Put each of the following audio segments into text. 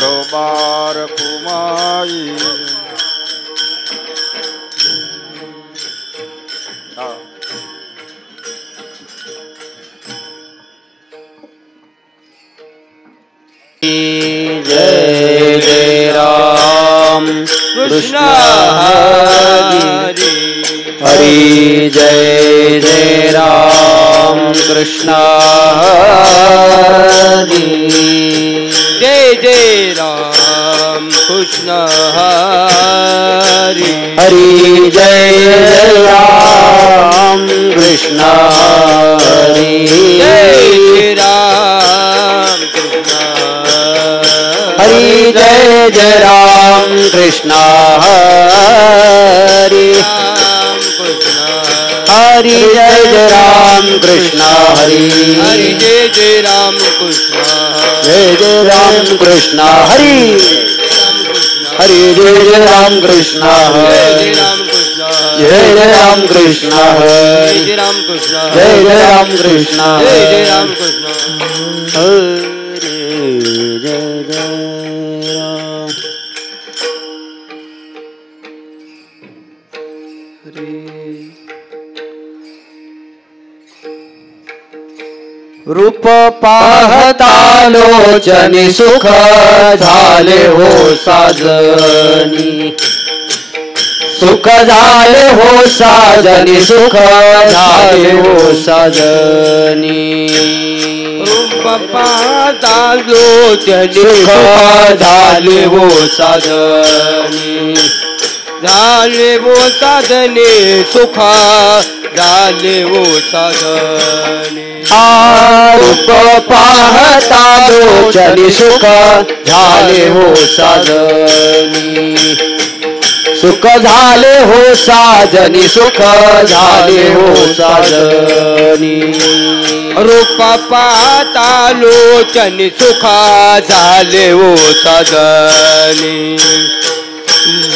बरोबर कुमाई जय जय राम कृष्ण हरि हरि जय जय राम कृष्ण हरि जय जय राम कृष्ण हरि हरि जय जय राम कृष्ण हरि जय राम हरि जय जय राम कृष्ण हरि हरि जय जय राम कृष्ण हरि हरि जय जय राम कृष्ण जय जय राम कृष्ण हरि हरि जय जय राम कृष्ण हरि जय जय राम कृष्ण हरि जय राम कृष्ण जय जय राम कृष्ण जय जय राम कृष्ण हरि जय जय राम रूप पाहता लोचनी सुख झाले हो साजनी सुख झाले हो साजनी सुख झाले हो साजनी रूप पाहता लोचनी सुख झाले हो साजनी झाले वो साधने सुख झाले वो साधने रूप पाहता लोचनी सुख झाले हो साधनी सुख झाले हो साजनी सुख झाले हो साजनी रूप पाहता लोचनी सुख झाले हो साजनी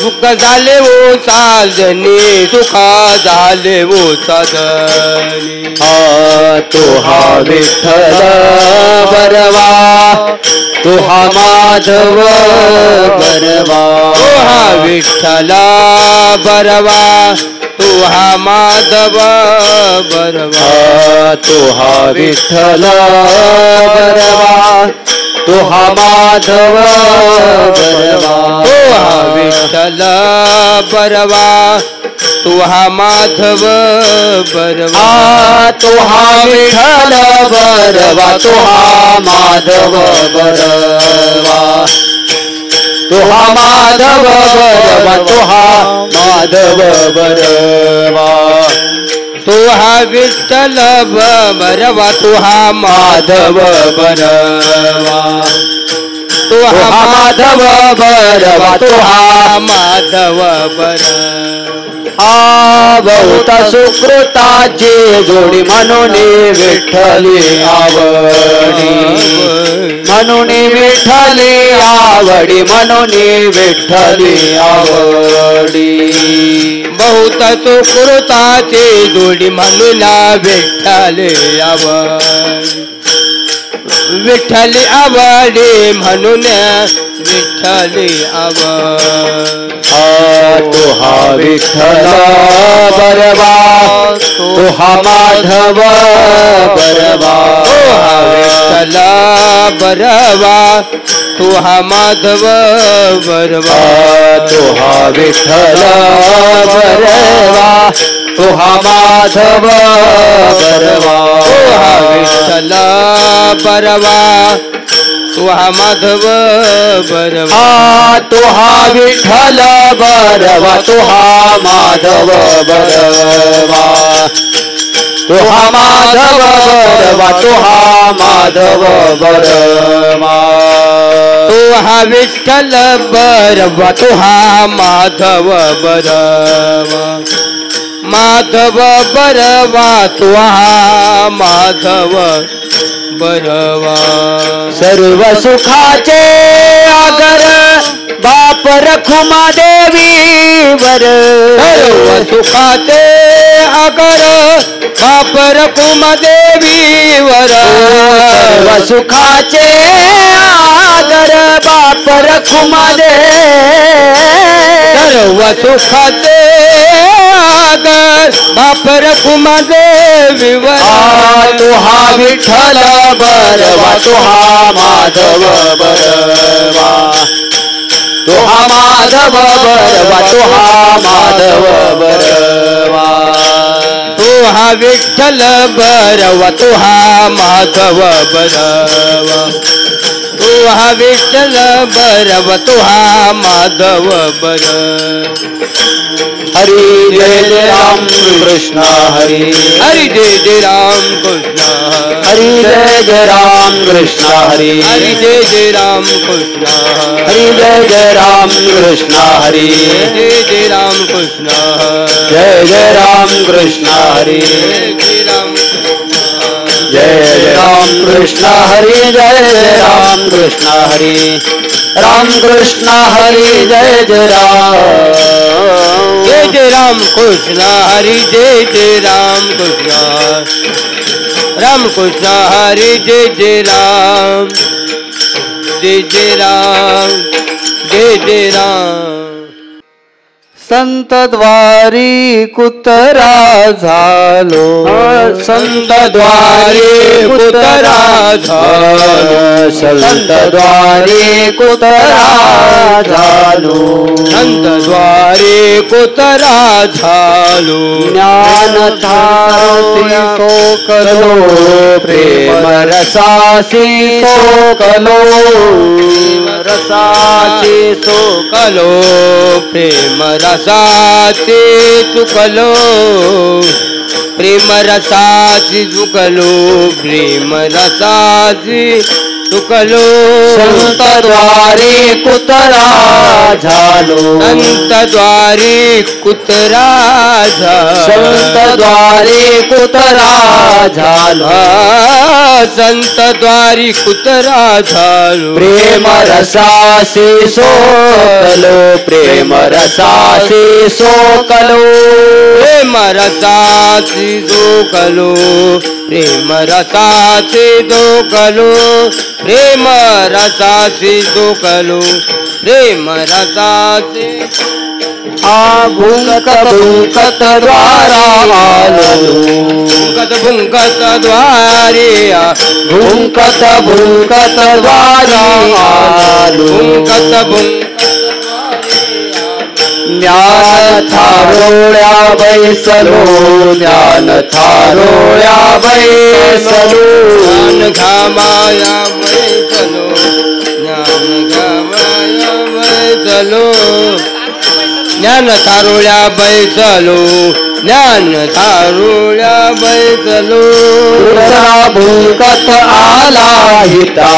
सुख झाले वो साजनी सुख झाले वो साजनी तो हा विठ्ठल बरवा तो हा माधव बरवा तो हा विठ्ठला बरवा तो हा माधव बरवा तो हा विठ्ठल बरवा तो हा माधव बरवा तो हा विठ्ठल बरवा तो हा माधव बरवा तो हा विठ्ठल बरवा तो हा माधव बरवा तो हा माधव बरवा तो हा माधव बरवा तो हा विठ्ठल बरवा तो हा माधव बरवा तो हा माधव बरवा तो हा माधव बरवा बहुत सुकृताची जोडी म्हणून विठ्ठली आवडी म्हणून विठ्ठली आवडी म्हणून विठ्ठली आवडी बहुत सुकृताची जोडी म्हणून विठ्ठली आवडी विठ्ठली आवडी म्हणून विठ्ठली आवडी तो हा विठ्ठल बरवा तो हा माधव बरवा तो हा विठ्ठल बरवा तो हा माधव बरवा तो हा विठ्ठल बरवा तो हा माधव बरवा तो हा विठ्ठल बरवा तो हा माधव बरवा तो हा विठ्ठल बरवा तो हा माधव बरवा तो हा माधव बरवा तो हा माधव बरवा तो हा विठ्ठल बरवा तो हा माधव बरवा माधव बरवा तो हा माधव बरवा सर्व सुखाचे आगर बाप रखुमा देवी वर सर्व सुखाचे आगर बापर कुमदेवीवर सर्व सुखाचे आगर बापर कुमदे सर्व सुखाचे आगर बापर कुमदेवीवर तू हा विठ्ठल बरवा तू हा माधव बरवा तू हा माधव बरवा तू हा माधव बरवा तू हा विठ्ठल बरवा तू हा माधव बरवा तू हा विठ्ठल बरवा तू हा माधव बर हरी जय जय राम कृष्ण हरी हरी जय जय राम कृष्ण हरी जय जय राम कृष्ण हरी हरी जय जय राम कृष्ण हरी जय जय राम कृष्ण हरी जय जय राम कृष्ण जय जय राम कृष्ण हरी जय जय राम कृष्ण जय जय राम कृष्ण हरी जय जय राम कृष्ण हरी राम कृष्ण हरी जय जय राम जय जय राम कृष्ण हरी जय जय राम कृष्ण राम कृष्ण हरी जय जय राम जय जय राम जय जय राम संत द्वारी कुतरा झालो संत द्वारे कुतरा झालो संत द्वारे कुतरा झालो संत द्वारे कुतरा झालो ज्ञान थारो सोकलो प्रेम रसासी सोकलो रसासी सोकलो प्रेम रसाचे चुकलो प्रेम रसाची चुकलो प्रेम रसाची चुकलो संत द्वारे कुतरा झालो संत द्वारे कुतरा संत द्वारे कुतरा झालो संत द्वारी कुतरा झालो प्रेम रसासी सोकलो प्रेम रसासी सोकलो प्रेम रसाची जोकलो प्रेम रसाची जोकलो प्रेम रसाची जोकलो प्रेम रसाची भुंकत भुंकत द्वारा आलो भुंकत भुंकत द्वारे भुंकत भुंकत द्वारा आलो भुंकत भुंकत ज्ञान थारोळ्या बैसलो ज्ञान थारोळ्या बैसलो ज्ञान घामाया बैसलो ज्ञान घामाया बैसलो ज्ञान थारोळ्या बैसलो ज्ञान थारोळ्या बैसलो कुतरा भुंकत आला हिता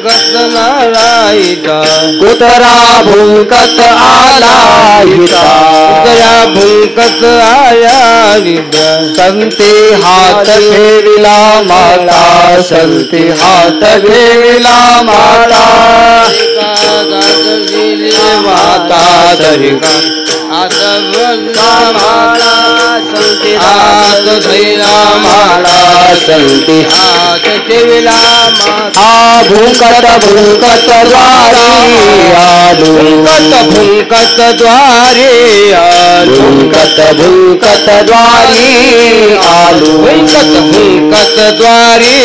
भुंकत नारायिता कुतरा भुंकत आला हिता कुतरा भुंकत आया विद्या संते हात घेविला माता संते हात घेविला माता माता दरिका आता माला संती हात धैला माला संते हात ठेविला माता भुंकत भुंकत द्वारी आलो भुंकत भुंकत द्वारे आलो भुंकत भुंकत द्वारी आलो भुंकत भुंकत द्वारे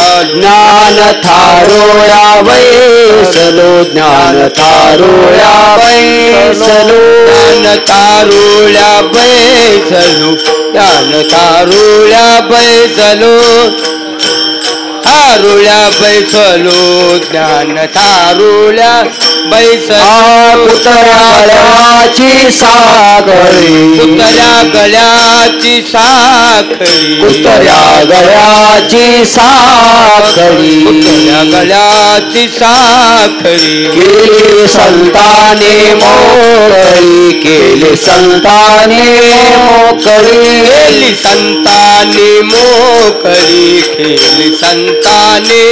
आलो ज्ञान थारोळ्या बैसलो ज्ञान थारोळ्या बैसलो ज्ञान तारुळ्या बैसलो ज्ञान तारुळ्या बैसलो थारुळ्या बैसलो ज्ञान थारुळ्या बैसलो कुतऱ्या गळ्याची साखळी कुतऱ्या गळ्याची साखळी कुतऱ्या गळ्याची साखळी कुतऱ्या गळ्याची साखळी केली संताने मोकळी केली संताने मोकळी केली संतानी मोकळी केली संतानी संताने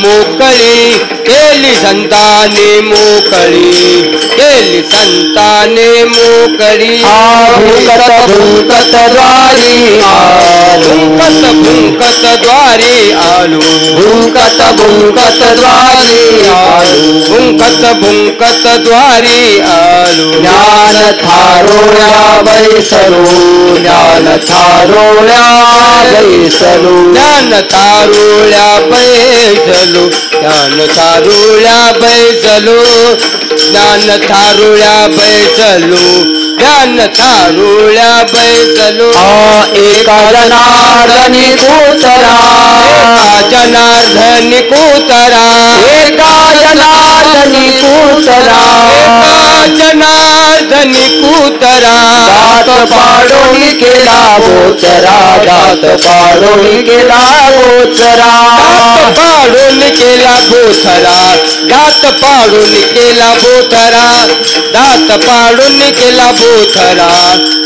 मोकळी केली संताने मोकळी केली संताने मोकळी भुंकत भुंकत द्वारी आलो भुंकत द्वारी आलो भुंकत भुंकत द्वारी आलो भुंकत द्वारी आलो ज्ञान थारोळ्या बैसलो ज्ञान थारोळ्या बैसलो ज्ञान तारुळ्या बैसलो ज्ञान तारुळ्या बैसलो ज्ञान तारुळ्या बैसलो ज्ञान तारुळ्या बैसलो एका जनार्दनी कुतरा जनार्दनी कुतरा एका जनार्दनी कुतरा जनार्दनी कुतरा दात पाडून केला गोचरा दात पाडून केला गोचरा पाडून केला बोथरा दात पाडून केला बोथरा दात पाडून केला बोथरा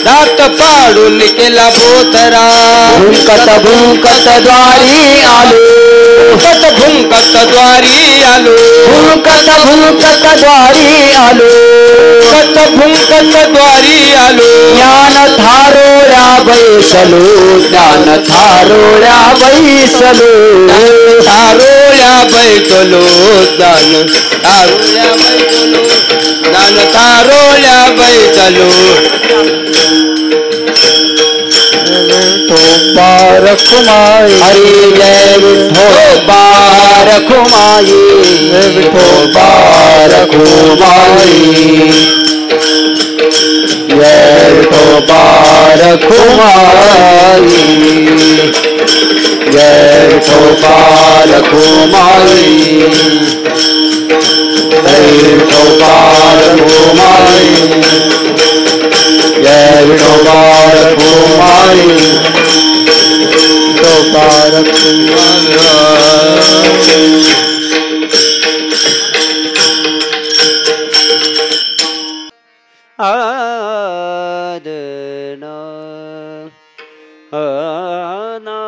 दात पाडून केला बोथरा भुंकत भुंकत द्वारी आलो भुंकत द्वारी आलो भुंकत भुंकत द्वारी आलो भुंकत द्वारी आलो ज्ञान थारोळ्या बैसलो ज्ञान थारोळ्या बैसलो तारोळ्या बैसलो ज्ञान तारोळ्या बैसलो ज्ञान तारोळ्या बैसलो बारखुमाई हरी जय विठो बारखुमाई विठो बारखुमाई जय विठो बारखुमाई जय विठो बारखुमाई जय विठो बारखुमाई जय विठो बारखुमाई विठो बारखुमाई आदना आना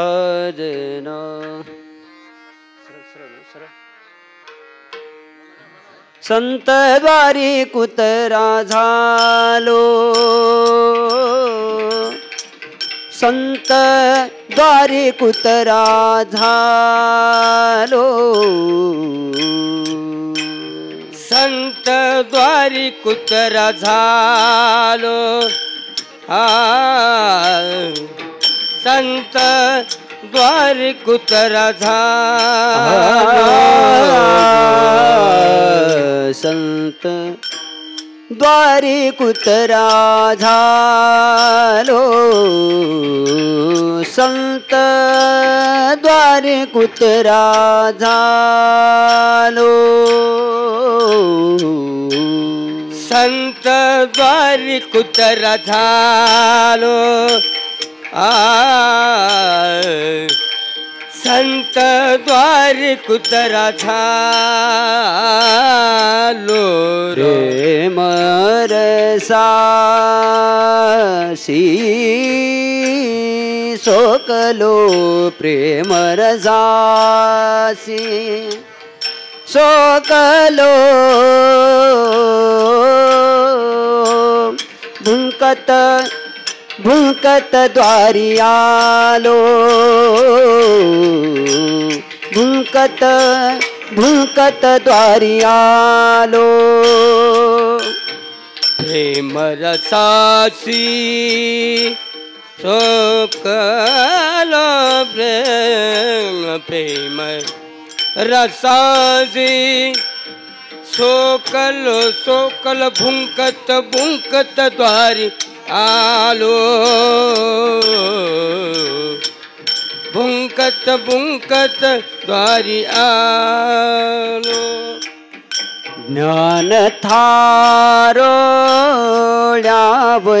आदना संत द्वारी कुतरा झालो संत द्वारी कुतरा झालो संत द्वारी कुतरा झालो संत द्वारी कुतरा झालो संत द्वारी कुतरा झालो संत द्वारी कुतरा झालो संत द्वारी कुतरा झालो संत द्वारी कुतरा झालो प्रेम रसासी सोकलो प्रेम रसासी सोकलो भुंकत भुंकत द्वारी आलो भुंकत भुंकत द्वारी आलो प्रेम रसासी सोकलो प्रेम रसासी सोकलो सोकल भुंकत भुंकत द्वारी आलो भुंकत भुंकत द्वारी आलो ज्ञान थारोळ्या बैसलो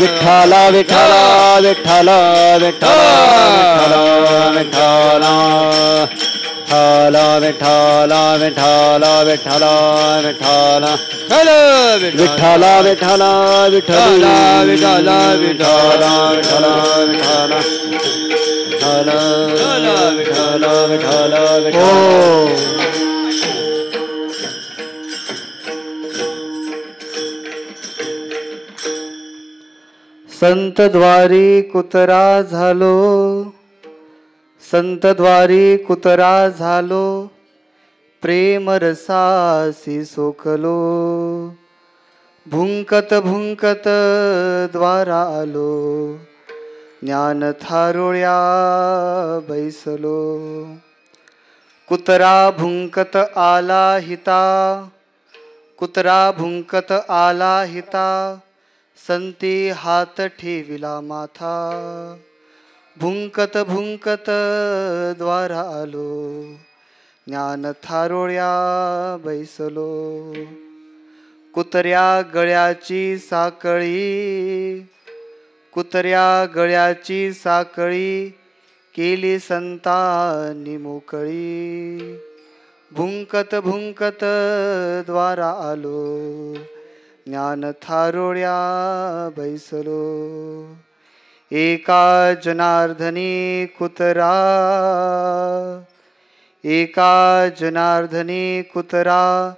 विठ्ठला विठ्ठला विठ्ठला विठ्ठला विठ्ठला विठ्ठला विठ्ठला विठ्ठला विठ्ठला विठ्ठला विठ्ठला विठ्ठला विठ्ठला विठ्ठला विठ्ठला विठ्ठला विठ्ठला विठ्ठला संतद्वारी कुतरा झालो, संतद्वारी कुतरा झालो, प्रेम रसासी सोखलो, भुंकत भुंकत द्वारा आलो, ज्ञान थारोळ्या बैसलो. कुतरा भुंकत आला हिता, कुतरा भुंकत आला हिता, संती हात ठेविला माथा, भुंकत भुंकत द्वारा आलो, ज्ञान थारोळ्या बैसलो. कुतऱ्या गळ्याची साकळी, कुतऱ्या गळ्याची साकळी, केली संतांनी मोकळी, भुंकत भुंकत द्वारा आलो, ज्ञान थारोळ्या बैसलो. एका जनार्दनी कुतरा, एका जनार्दनी कुतरा,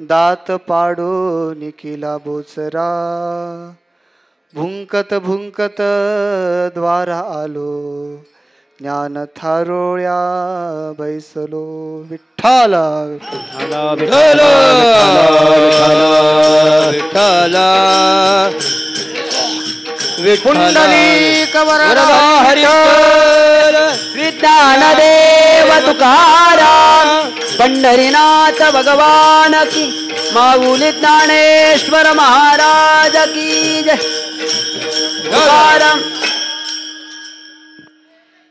दात पाडून केला बोचरा, भुंकत भुंकत द्वारा आलो, ज्ञान थारोळ्या बैसलो. विठ्ठला विठ्ठला विठ्ठला विठ्ठला पुंडलिक वरदा हरिहर विज्ञानदेव तुकाराम, पंढरीनाथ भगवान की, माऊली ज्ञानेश्वर महाराज की जय. तुकाराम.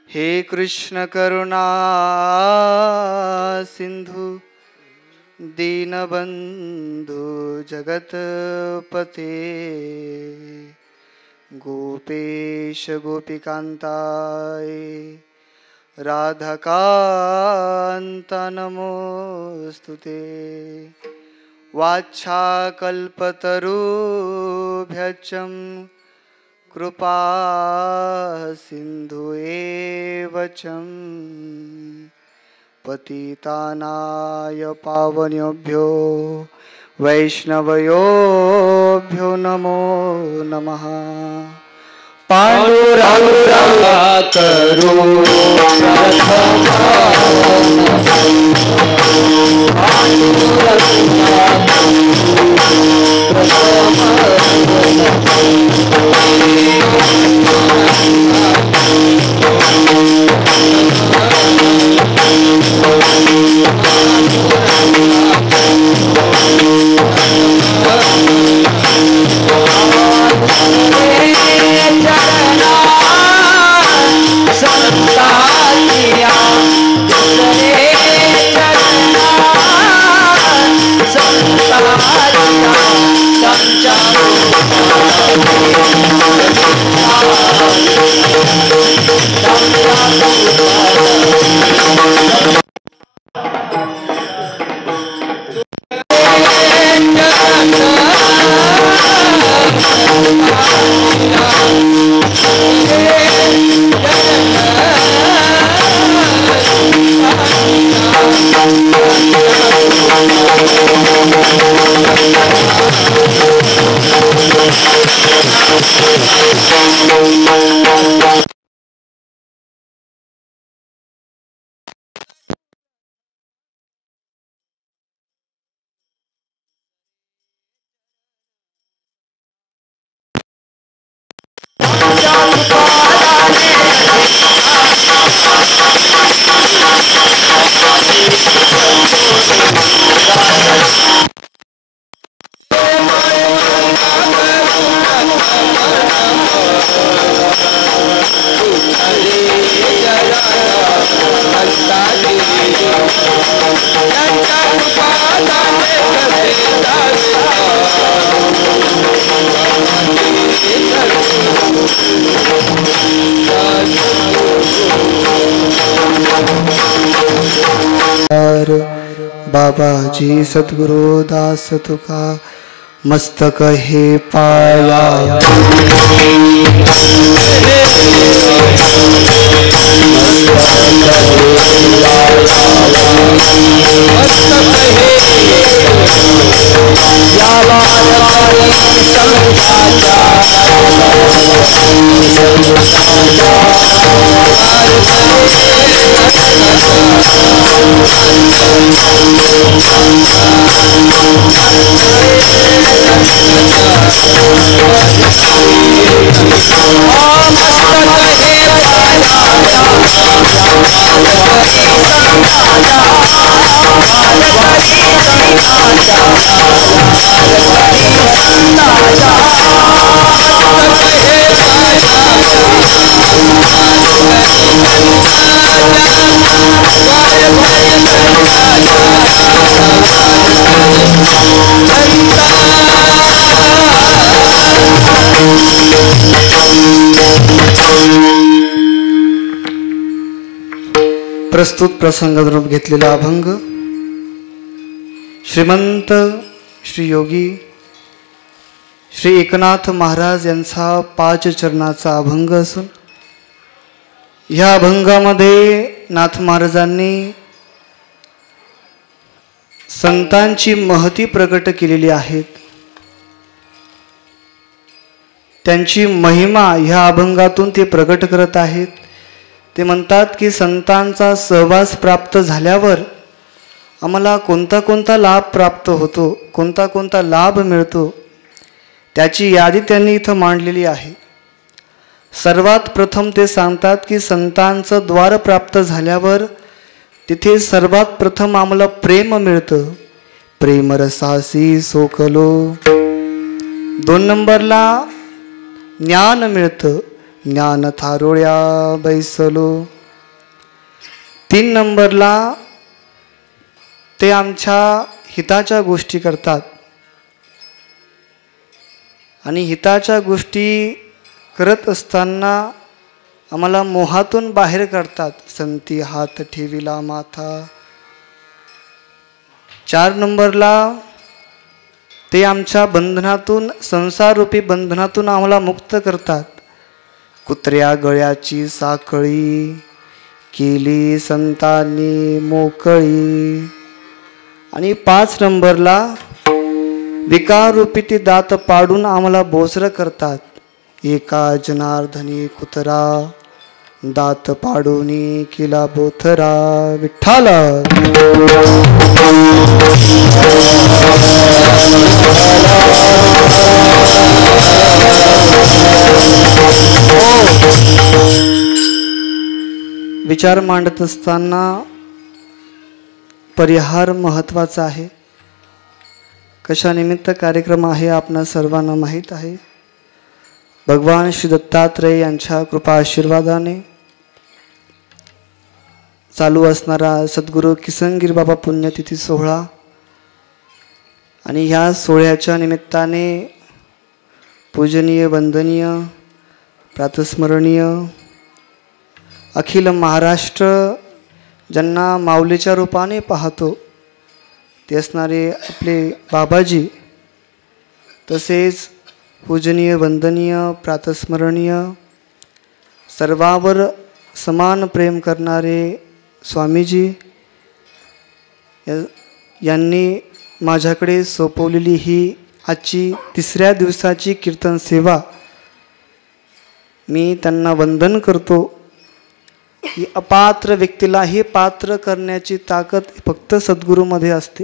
हे कृष्ण करुणा सिंधू, दीनबंधू जगतपते, गोपेश गोपिकांताय, राधाकांत नमोस्तुते. वाच्छाकल्पतरुभ्यश्च कृपा सिंधु एव च, पतितानाय पावनेभ्यो वैष्णवयोभ्यो नमो नमः. पांडुरंगा करो संतानिया बाबाजी सद्गुरु दास तुका मस्तक हे पाया प्रस्तुत प्रसंगात घेतलेला अभंग श्रीमंत श्री योगी श्री एकनाथ महाराज यांचा 5 चरणाचा अभंग असून या अभंगामध्ये नाथ महाराजांनी संतांची महती प्रकट केलेली आहेत. त्यांची महिमा ह्या अभंगातून ते प्रकट करत आहेत. ते म्हणतात की संतांचा सहवास प्राप्त झाल्यावर आम्हाला कोणता कोणता लाभ प्राप्त होतो, कोणता कोणता लाभ मिळतो, त्याची यादी त्यांनी इथं मांडलेली आहे. सर्वात प्रथम ते सांगतात की संतांचं द्वार प्राप्त झाल्यावर तिथे सर्वात प्रथम आम्हाला प्रेम मिळतं. प्रेम रसासी सोकलो. 2 नंबरला ज्ञान मिळतं. ज्ञान थारोळ्या बैसलो. 3 नंबरला ते आमच्या हिताच्या गोष्टी करतात आणि हिताच्या गोष्टी करत असताना आम्हाला मोहातून बाहेर काढतात. संती हात ठेविला माथा. 4 नंबरला ते आमच्या बंधनातून, संसाररूपी बंधनातून आम्हाला मुक्त करतात. कुत्र्या गळ्याची साखळी केली संतांनी मोकळी. आणि 5 नंबरला विकाररूपी ते दात पाडून आम्हाला बोसरं करतात. एका जनार्दनी कुत्रा दात पाडूनी केला बोथरा. विठ्ठल विचार मांडत असताना परिहार महत्त्वाचा आहे. कशानिमित्त कार्यक्रम आहे आपणा सर्वांना माहीत आहे. भगवान श्री दत्तात्रय यांच्या कृपा आशीर्वादाने चालू असणारा सद्गुरू किसनगीर बाबा पुण्यतिथी सोहळा आणि ह्या सोहळ्याच्या निमित्ताने पूजनीय, वंदनीय, प्रातस्मरणीय अखिल महाराष्ट्र ज्यांना माऊलीच्या रूपाने पाहतो ते असणारे आपले बाबाजी, तसेच पूजनीय, वंदनीय, प्रातस्मरणीय, सर्वावर समान प्रेम करणारे स्वामीजी यांनी माझ्याकडे सोपवलेली ही आजची 3ऱ्या दिवसाची कीर्तन सेवा मी त्यांना वंदन करतो. की अपात्र व्यक्तीलाही पात्र करण्याची ताकद फक्त सद्गुरूमध्ये असते.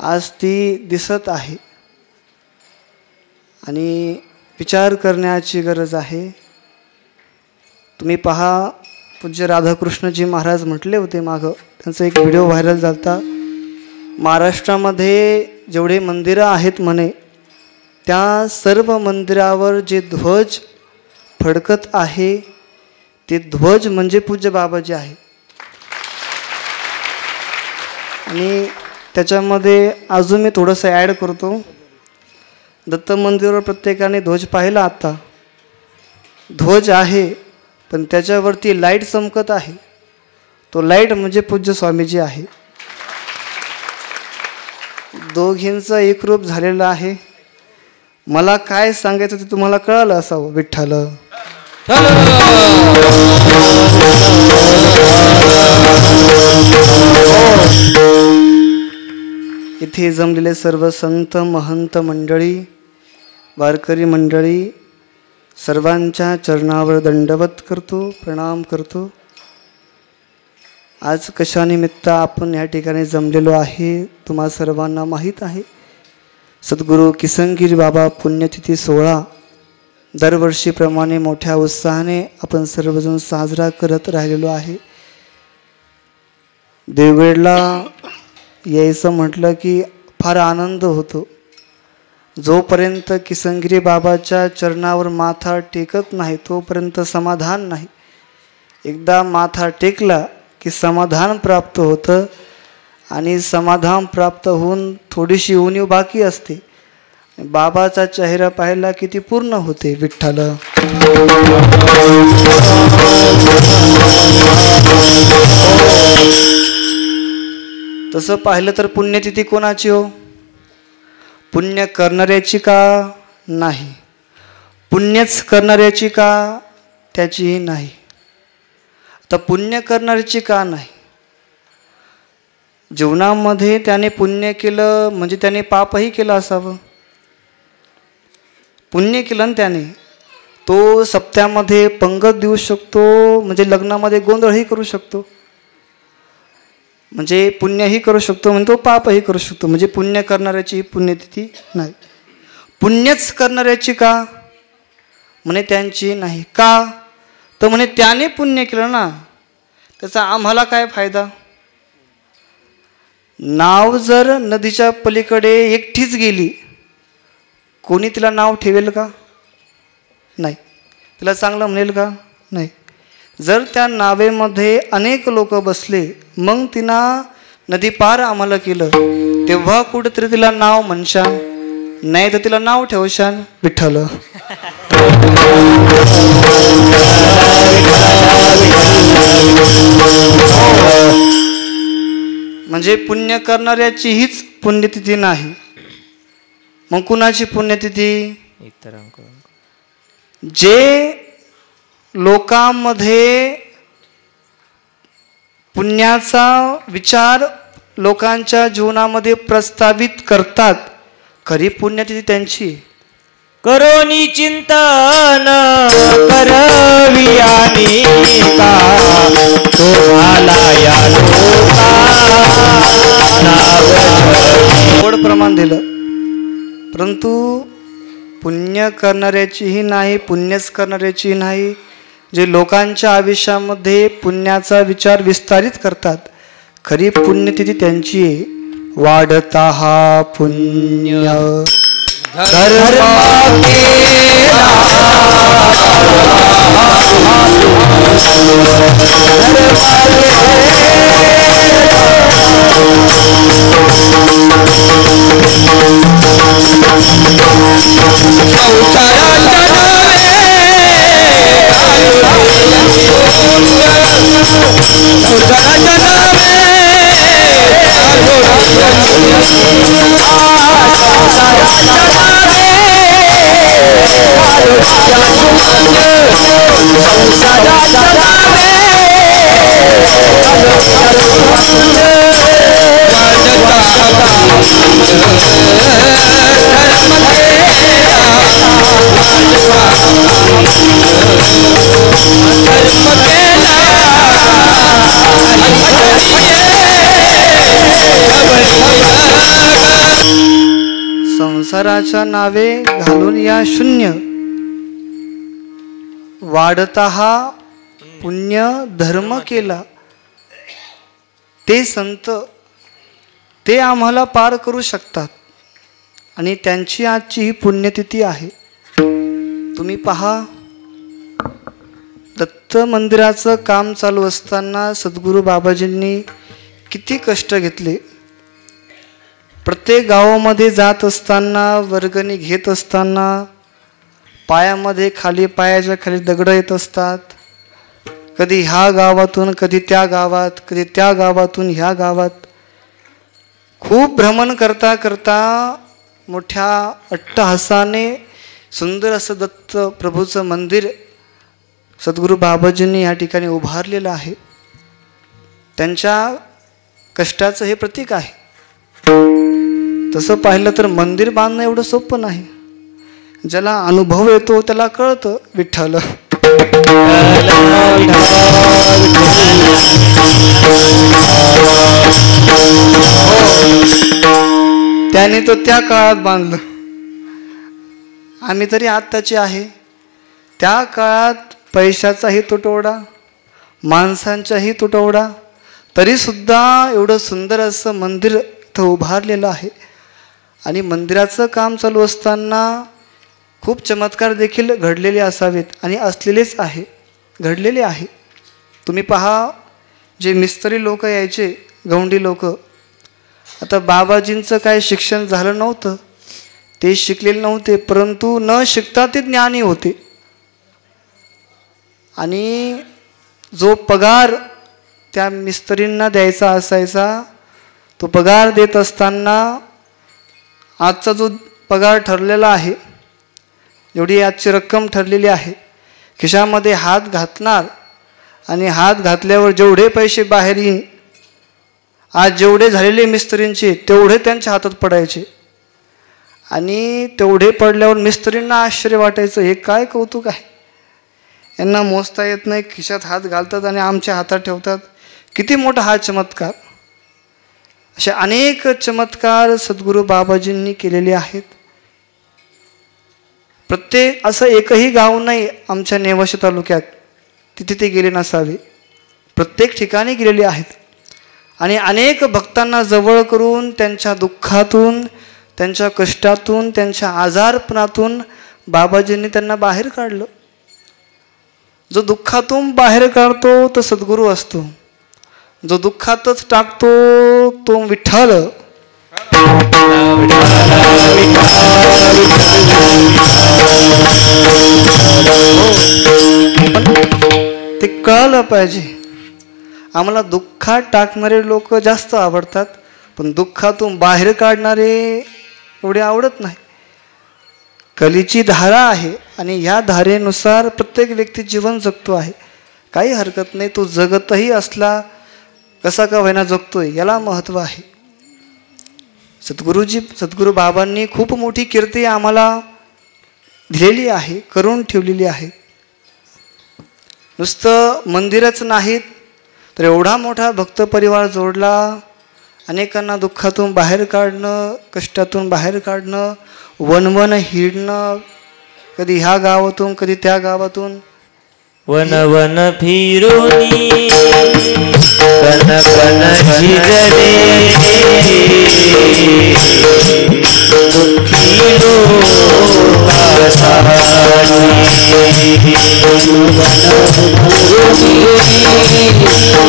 आज ती दिसत आहे आणि विचार करण्याची गरज आहे. तुम्ही पहा, पूज्य राधाकृष्णजी महाराज म्हटले होते मागं, त्यांचा एक व्हिडिओ व्हायरल झाला. महाराष्ट्रामध्ये जेवढे मंदिरं आहेत म्हणे त्या सर्व मंदिरावर जे ध्वज फडकत आहे ते ध्वज म्हणजे पूज्य बाबाजी आहे. आणि त्याच्यामध्ये अजून मी थोडंसं ॲड करतो. दत्त मंदिरावर प्रत्येकाने ध्वज पाहिला. आता ध्वज आहे पण त्याच्यावरती लाईट चमकत आहे. तो लाईट म्हणजे पूज्य स्वामीजी आहे. दोघींचं एकरूप झालेलं आहे. मला काय सांगायचं ते तुम्हाला कळालं असावं. विठ्ठल इथे जमलेले सर्व संत महंत मंडळी, वारकरी मंडळी, सर्वांच्या चरणावर दंडवत करतो, प्रणाम करतो. आज कशानिमित्त आपण या ठिकाणी जमलेलो आहे तुम्हा सर्वांना माहीत आहे. सद्गुरू किसनगिरी बाबा पुण्यतिथी सोहळा दरवर्षीप्रमाणे मोठ्या उत्साहाने आपण सर्वजण साजरा करत राहिलेलो आहे. देवगडला यायचं म्हटलं की फार आनंद होतो. जोपर्यंत किसनगिरी बाबाच्या चरणावर माथा टेकत नाही तोपर्यंत समाधान नाही. एकदा माथा टेकला की समाधान प्राप्त होतं आणि समाधान प्राप्त होऊन थोडीशी उणीव बाकी असते. बाबाचा चेहरा पाहिला की ती पूर्ण होते. विठ्ठल तसं पाहिलं तर पुण्यतिथी कोणाची हो? पुण्य करणाऱ्याची का? नाही. पुण्यच करणाऱ्याची का? त्याचीही नाही. तर पुण्य करणाऱ्याची का नाही? जीवनामध्ये त्याने पुण्य केलं म्हणजे त्याने पापही केलं असावं. पुण्य केलं ना त्याने, तो सप्त्यामध्ये पंगत देऊ शकतो, म्हणजे लग्नामध्ये गोंधळही करू शकतो, म्हणजे पुण्यही करू शकतो, म्हणजे तो पापही करू शकतो. म्हणजे पुण्य करणाऱ्याची पुण्यतिथी नाही. पुण्यच करणाऱ्याची का? म्हणे त्यांची नाही. का? तर म्हणे त्याने पुण्य केलं ना, त्याचा आम्हाला काय फायदा? नाव जर नदीच्या पलीकडे एकटीच गेली, कोणी तिला नाव ठेवेल का? नाही. तिला चांगलं म्हणेल का? नाही. जर त्या नावेमध्ये अनेक लोक बसले, मग तिनं नदी पार आम्हाला केलं, तेव्हा कुठेतरी तिला नाव म्हणशान, नाही तर तिला नाव ठेवशान. विठ्ठल म्हणजे पुण्य करणाऱ्याची हीच पुण्यतिथी नाही. मग कुणाची पुण्यतिथी? जे लोकांमध्ये पुण्याचा विचार लोकांच्या जीवनामध्ये प्रस्तावित करतात, खरी पुण्यतिथी त्यांची. करोनी चिंतन करवियानी का तुम्हाला या गोड प्रमाण दिलं, परंतु पुण्य करणाऱ्याचीही नाही, पुण्यच करणाऱ्याची नाही. जे लोकांच्या आयुष्यामध्ये पुण्याचा विचार विस्तारित करतात, खरी पुण्यतिथी त्यांची आहे. वाढता हा पुण्य संसाराच्या नावे घालून या शून्य वाढता हा पुण्य धर्म केला. ते संत ते आम्हाला पार करू शकतात आणि त्यांची आजची ही पुण्यतिथी आहे. तुम्ही पहा, दत्त मंदिराचं काम चालू असताना सद्गुरू बाबाजींनी किती कष्ट घेतले. प्रत्येक गावामध्ये जात असताना, वर्गणी घेत असताना पायामध्ये खाली, पायाच्या खाली दगड येत असतात, कधी ह्या गावातून कधी त्या गावात, कधी त्या गावातून ह्या गावात खूप भ्रमण करता करता मोठ्या अट्टहासाने सुंदर असं दत्त प्रभूचं मंदिर सद्गुरू बाबाजींनी या ठिकाणी उभारलेलं आहे. त्यांच्या कष्टाचं हे प्रतीक आहे. तसं पाहिलं तर मंदिर बांधणं एवढं सोपं नाही. ज्याला अनुभव येतो त्याला कळतं विठ्ठल. त्याने तो त्या काळात बांधलं. आम्ही तरी आत्ताचे आहे. त्या काळात पैशाचाही तुटवडा, माणसांचाही तुटवडा, तरीसुद्धा एवढं सुंदर असं मंदिर इथं उभारलेलं आहे. आणि मंदिराचं काम चालू असताना खूप चमत्कार देखील घडलेले असावेत आणि असलेलेच आहे, घडलेले आहे. तुम्ही पहा, जे मिस्त्री लोक यायचे, गौंडी लोक, आता बाबाजींचं काय शिक्षण झालं नव्हतं, ते शिकलेले नव्हते, परंतु न शिकता ते ज्ञानी होते. आणि जो पगार त्या मिस्त्रींना द्यायचा असायचा, तो पगार देत असताना आजचा जो पगार ठरलेला आहे, एवढी आजची रक्कम ठरलेली आहे, खिशामध्ये हात घातणार आणि हात घातल्यावर जेवढे पैसे बाहेर येईन, आज जेवढे झालेले मिस्त्रींचे तेवढे त्यांच्या हातात पडायचे. आणि तेवढे पडल्यावर मिस्त्रींना आश्चर्य वाटायचं, हे काय कौतुक आहे, यांना मोजता येत नाही, खिशात हात घालतात आणि आमच्या हातात ठेवतात, किती मोठा हा चमत्कार. असे अनेक चमत्कार सद्गुरू बाबाजींनी केलेले आहेत. प्रत्येक असं एकही गाव नाही आमच्या नेवासे तालुक्यात तिथे ते गेले नसावे. प्रत्येक ठिकाणी गेलेले आहेत. आणि अनेक भक्तांना जवळ करून त्यांच्या दुःखातून, त्यांच्या कष्टातून, त्यांच्या आजारपणातून बाबाजींनी त्यांना बाहेर काढलं. जो दुःखातून बाहेर काढतो तो सद्गुरू असतो, जो दुःखातच टाकतो तो विठ्ठल. ते कळलं पाहिजे. आम्हाला दुःखात टाकणारे लोक जास्त आवडतात, पण दुःखातून बाहेर काढणारे एवढे आवडत नाही. कलीची धारा आहे आणि ह्या धारेनुसार प्रत्येक व्यक्ती जीवन जगतो आहे. काही हरकत नाही, तो जगतही असला कसा का होईना जगतोय, याला महत्त्व आहे. सद्गुरू बाबांनी खूप मोठी कीर्ती आम्हाला दिलेली आहे, करून ठेवलेली आहे. नुसतं मंदिरच नाहीत तर एवढा मोठा भक्त परिवार जोडला. अनेकांना दुःखातून बाहेर काढणं, कष्टातून बाहेर काढणं, वनवन हिंडणं, कधी ह्या गावातून कधी त्या गावातून, वन वन फिरुनी कन कन झिजले दुःखी लोकासाठी.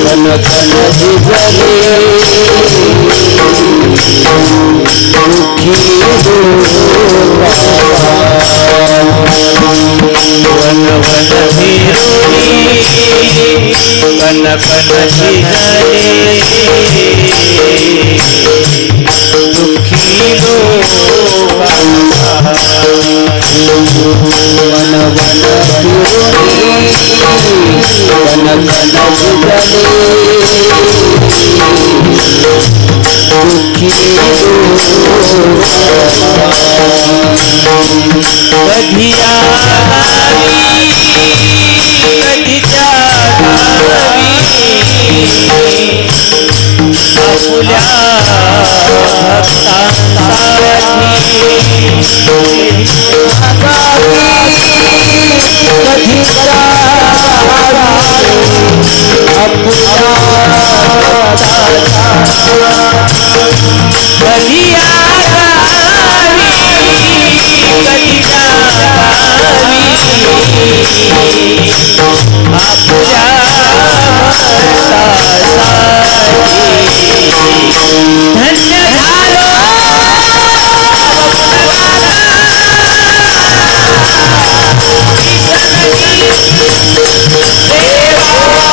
कन कन झिजले दुःखी वन वन फिरुनी कन कन झिजले दुःखी लोकासाठी. वन वन फिरुनी कन कन झिजले दुःखी कधी आगावी कधी जागावी आपुल्या भक्तांसाठी. कधी कधी आगावी कधी जागावी आपुल्या भक्तांसाठी. धन्य झालो देवा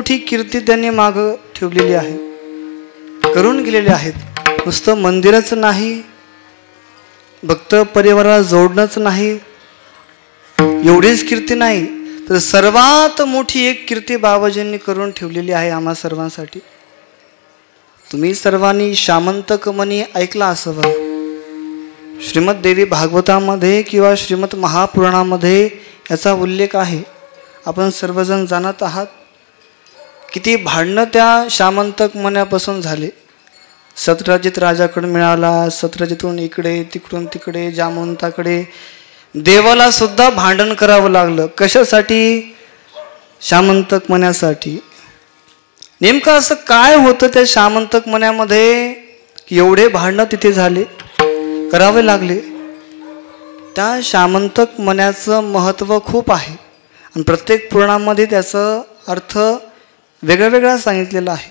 मोठी कीर्ती त्यांनी मागं ठेवलेली आहे, करून गेलेले आहेत. नुसतं मंदिरच नाही, भक्त परिवाराला जोडणंच नाही, एवढीच कीर्ती नाही, तर सर्वात मोठी एक कीर्ती बाबाजींनी करून ठेवलेली आहे आम्हा सर्वांसाठी. तुम्ही सर्वांनी श्यामंतक मणी ऐकला असावा. श्रीमद देवी भागवतामध्ये किंवा श्रीमद महापुराणामध्ये याचा उल्लेख आहे. आपण सर्वजण जाणत आहात. किती भांडणं त्या श्यामंतक मण्यापासून झाले. सतराजित राजाकडे मिळाला, सतराजितून इकडे, तिकडून तिकडे, जामवंताकडे. देवाला सुद्धा भांडण करावं लागलं. कशासाठी? श्यामंतक मण्यासाठी. नेमकं असं काय होतं त्या श्यामंतक मण्यामध्ये की एवढे भांडणं तिथे झाले, करावे लागले? त्या श्यामंतक मण्याचं महत्त्व खूप आहे आणि प्रत्येक पुराणामध्ये त्याचं अर्थ वेगळा वेगळा सांगितलेला आहे.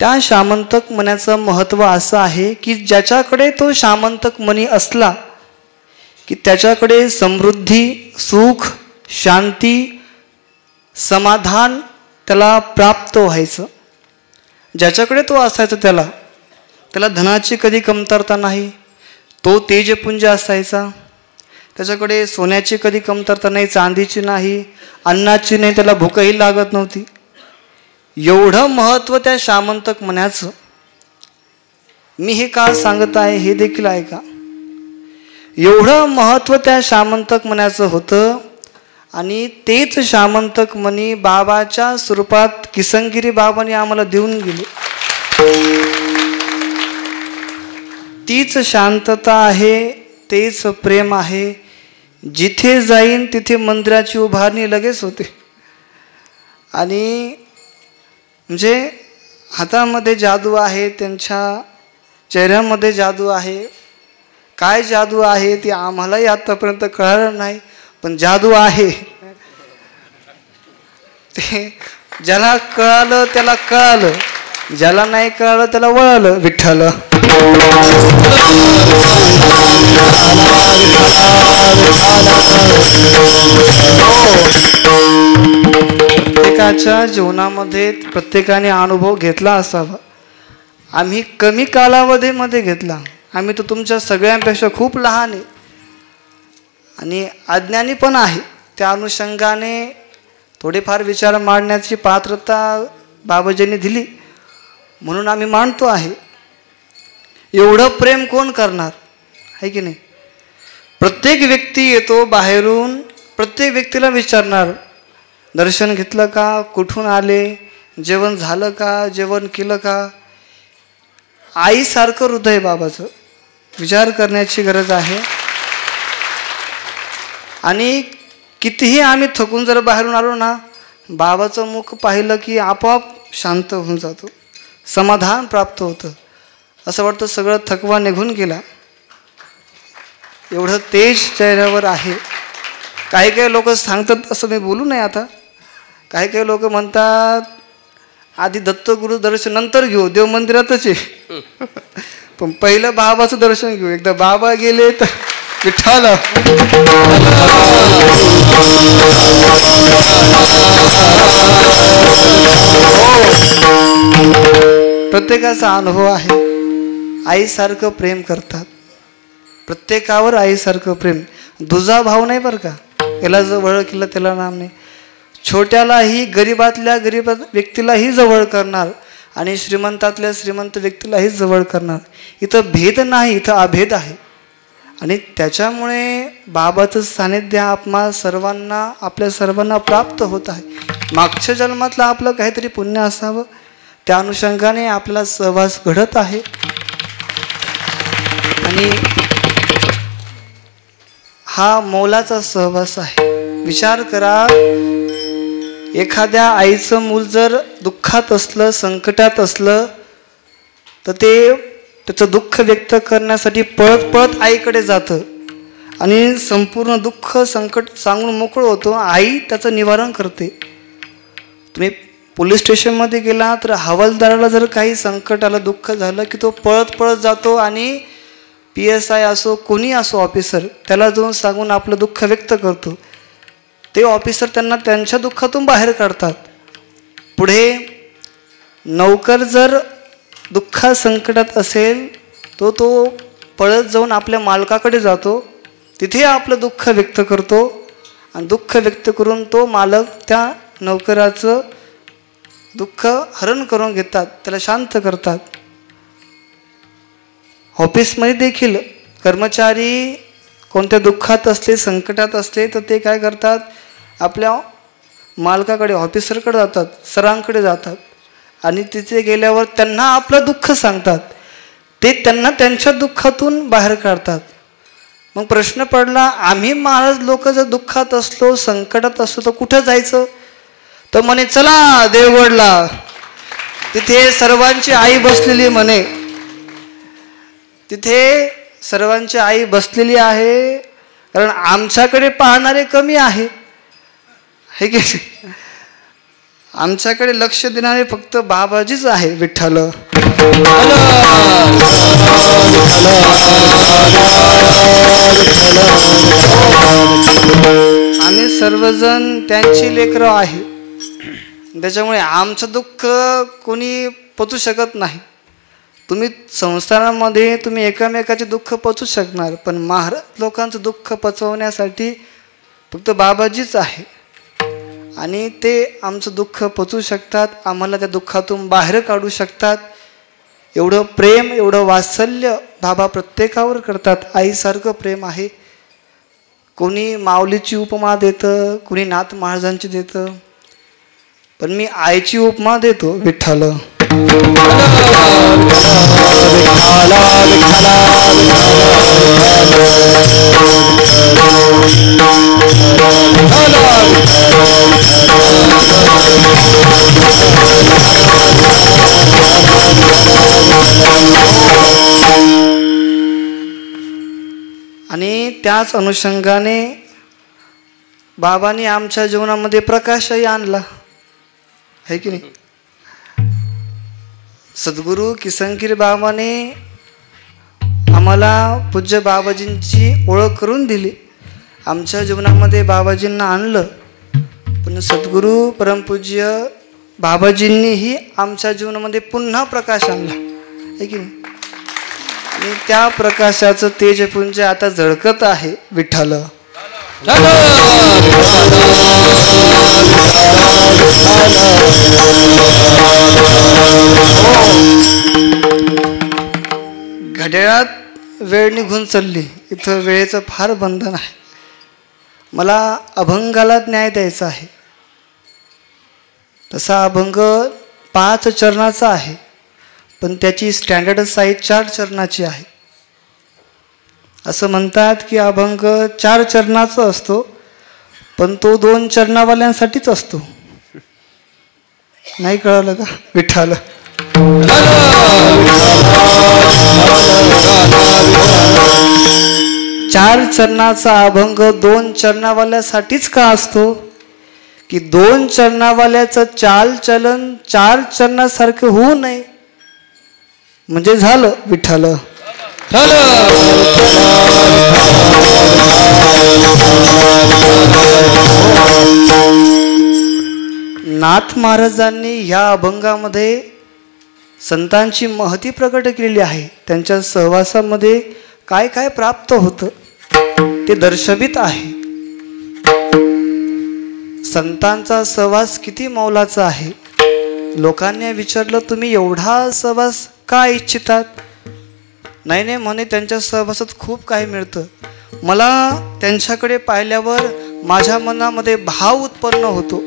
त्या श्यामंतक मण्याचं महत्त्व असं आहे की ज्याच्याकडे तो श्यामंतक मणी असला की त्याच्याकडे समृद्धी, सुख, शांती, समाधान त्याला प्राप्त व्हायचं. ज्याच्याकडे तो असायचा त्याला धनाची कधी कमतरता नाही. तो तेजपुंज असायचा. त्याच्याकडे सोन्याची कधी कमतरता नाही, चांदीची नाही, अन्नाची नाही, त्याला भूकही लागत नव्हती. एवढं महत्त्व त्या श्यामंतक मण्याचं. मी हे का सांगत आहे हे देखील ऐका. एवढं महत्त्व त्या श्यामंतक मण्याचं होतं आणि तेच श्यामंतक मणी बाबाच्या स्वरूपात किसनगिरी बाबांनी आम्हाला देऊन गेले. तीच शांतता आहे, तेच प्रेम आहे. जिथे जाईन तिथे मंदिराची उभारणी लगेच होते. आणि म्हणजे हातामध्ये जादू आहे, त्यांच्या चेहऱ्यामध्ये जादू आहे. काय जादू आहे ते आम्हालाही आतापर्यंत कळलं नाही, पण जादू आहे. ते ज्याला कळालं त्याला कळालं, ज्याला नाही कळालं त्याला वळलं विठ्ठल. प्रत्येकाच्या जीवनामध्ये प्रत्येकाने अनुभव घेतला असावा. आम्ही कमी कालावधीमध्ये घेतला. आम्ही तर तुमच्या सगळ्यांपेक्षा खूप लहान आहे आणि अज्ञानी पण आहे. त्या अनुषंगाने थोडेफार विचार मांडण्याची पात्रता बाबाजींनी दिली म्हणून आम्ही मांडतो आहे. एवढं प्रेम कोण करणार आहे की नाही? प्रत्येक व्यक्ती येतो बाहेरून, प्रत्येक व्यक्तीला विचारणार दर्शन घेतलं का, कुठून आले, जेवण झालं का, जेवण केलं का. आईसारखं हृदय बाबाचं. विचार करण्याची गरज आहे. आणि कितीही आम्ही थकून जर बाहेरून आलो ना, बाबाचं मुख पाहिलं की आपोआप शांत होऊन जातो, समाधान प्राप्त होतं. असं वाटतं सगळं थकवा निघून गेला. एवढं तेज चेहऱ्यावर आहे. काही काही लोक सांगतात, असं मी बोलू नये आता, काही काही लोक म्हणतात आधी दत्तगुरु दर्शन नंतर घेऊ, देव मंदिरातच आहे. पण पहिलं बाबाचं दर्शन घेऊ. एकदा बाबा गेले तर विठ्ठल. प्रत्येकाचा अनुभव आहे. आईसारखं प्रेम करतात. प्रत्येकावर आईसारखं प्रेम. दुजा भाव नाही बरं का. याला जवळ केलं त्याला नाम नाही. छोट्यालाही, गरीबातल्या गरीब व्यक्तीलाही जवळ करणार आणि श्रीमंतातल्या श्रीमंत व्यक्तीलाही जवळ करणार. इथं भेद नाही, इथं अभेद आहे. आणि त्याच्यामुळे बाबाचं सानिध्य आपल्या सर्वांना प्राप्त होत आहे. मागच्या जन्मातलं आपलं काहीतरी पुण्य असावं, त्या अनुषंगाने आपल्याला सहवास घडत आहे. आणि हा मौलाचा सहवास आहे. विचार करा, एखाद्या आईचं मूल जर दुःखात असलं, संकटात असलं, तर त्याचं दुःख व्यक्त करण्यासाठी पळत पळत आईकडे जातं आणि संपूर्ण दुःख संकट सांगून मोकळं होतो. आई त्याचं निवारण करते. तुम्ही पोलीस स्टेशनमध्ये गेला तर हवालदाराला जर काही संकट आलं, दुःख झालं की तो पळत पळत जातो आणि PSI असो, कोणी असो ऑफिसर, त्याला जाऊन सांगून आपलं दुःख व्यक्त करतो. ते ऑफिसर त्यांना त्यांच्या दुःखातून बाहेर काढतात पुढे नौकर जर दुःखा संकटात असेल तो पळत जाऊन आपल्या मालकाकडे जातो, तिथे आपलं दुःख व्यक्त करतो आणि दुःख व्यक्त करून तो मालक त्या नौकराचं दुःख हरण करून घेतात, त्याला शांत करतात. ऑफिसमध्ये देखील कर्मचारी कोणत्या दुःखात असले, संकटात असले तर ते काय करतात, आपल्या मालकाकडे ऑफिसरकडे जातात, सरांकडे जातात आणि तिथे गेल्यावर त्यांना आपलं दुःख सांगतात. ते त्यांना त्यांच्या दुःखातून बाहेर काढतात. मग प्रश्न पडला, आम्ही महाराज लोक जर दुःखात असलो, संकटात असलो तर कुठं जायचं? तर म्हणे चला देवगडला, तिथे सर्वांची आई बसलेली म्हणे, तिथे सर्वांची आई बसलेली आहे, कारण आमच्याकडे पाहणारे कमी आहे, हे की आमच्याकडे लक्ष देणारे फक्त बाबाजीच आहे. विठ्ठल आम्ही सर्वजण त्यांची लेकरं आहे, त्याच्यामुळे आमचं दुःख कोणी पचू शकत नाही. तुम्ही संसारामध्ये तुम्ही एकामेकाचे दुःख पचू शकणार, पण महाराज लोकांचं दुःख पचवण्यासाठी फक्त बाबाजीच आहे आणि ते आमचं दुःख पचवू शकतात, आम्हाला त्या दुःखातून बाहेर काढू शकतात. एवढं प्रेम, एवढं वात्सल्य बाबा प्रत्येकावर करतात. आईसारखं प्रेम आहे. कोणी माऊलीची उपमा देतं, कोणी नाथ महाराजांची देतं, पण मी आईची उपमा देतो. विठ्ठल आणि त्याच अनुषंगाने बाबांनी आमच्या जीवनामध्ये प्रकाशही आणला, है की नाही. सद्गुरू किसनगीर बाबाने आम्हाला पूज्य बाबाजींची ओळख करून दिली, आमच्या जीवनामध्ये बाबाजींना आणलं. पण सद्गुरू परमपूज्य बाबाजींनीही आमच्या जीवनामध्ये पुन्हा प्रकाश आणला, है की नाही. आणि त्या प्रकाशाचं तेजपुंज आता झळकत आहे. विठ्ठल घड्याळात वेळ निघून चालली, इथं वेळेचं फार बंधन आहे. मला अभंगाला न्याय द्यायचा आहे. तसा अभंग 5 चरणाचा आहे, पण त्याची स्टँडर्ड साईज 4 चरणाची आहे. असं म्हणतात की अभंग 4 चरणाचा असतो, पण तो 2 चरणावाल्यांसाठीच असतो. नाही कळलं का? विठ्ठल 4 चरणाचा अभंग 2 चरणावाल्यासाठीच का असतो, की 2 चरणावाल्याचं चाल चलन 4 चरणासारखं होऊ नये, म्हणजे झालं. विठ्ठल नाथ महाराजांनी ह्या अभंगामध्ये संतांची महती प्रकट केलेली आहे. त्यांच्या सहवासामध्ये काय काय प्राप्त होतं ते दर्शवित आहे. संतांचा सहवास किती मौलाचा आहे. लोकांनी विचारलं, तुम्ही एवढा सहवास का इच्छितात? नाही म्हणे, त्यांच्या सहवासात खूप काही मिळतं. मला त्यांच्याकडे पाहिल्यावर माझ्या मनामध्ये भाव उत्पन्न होतो,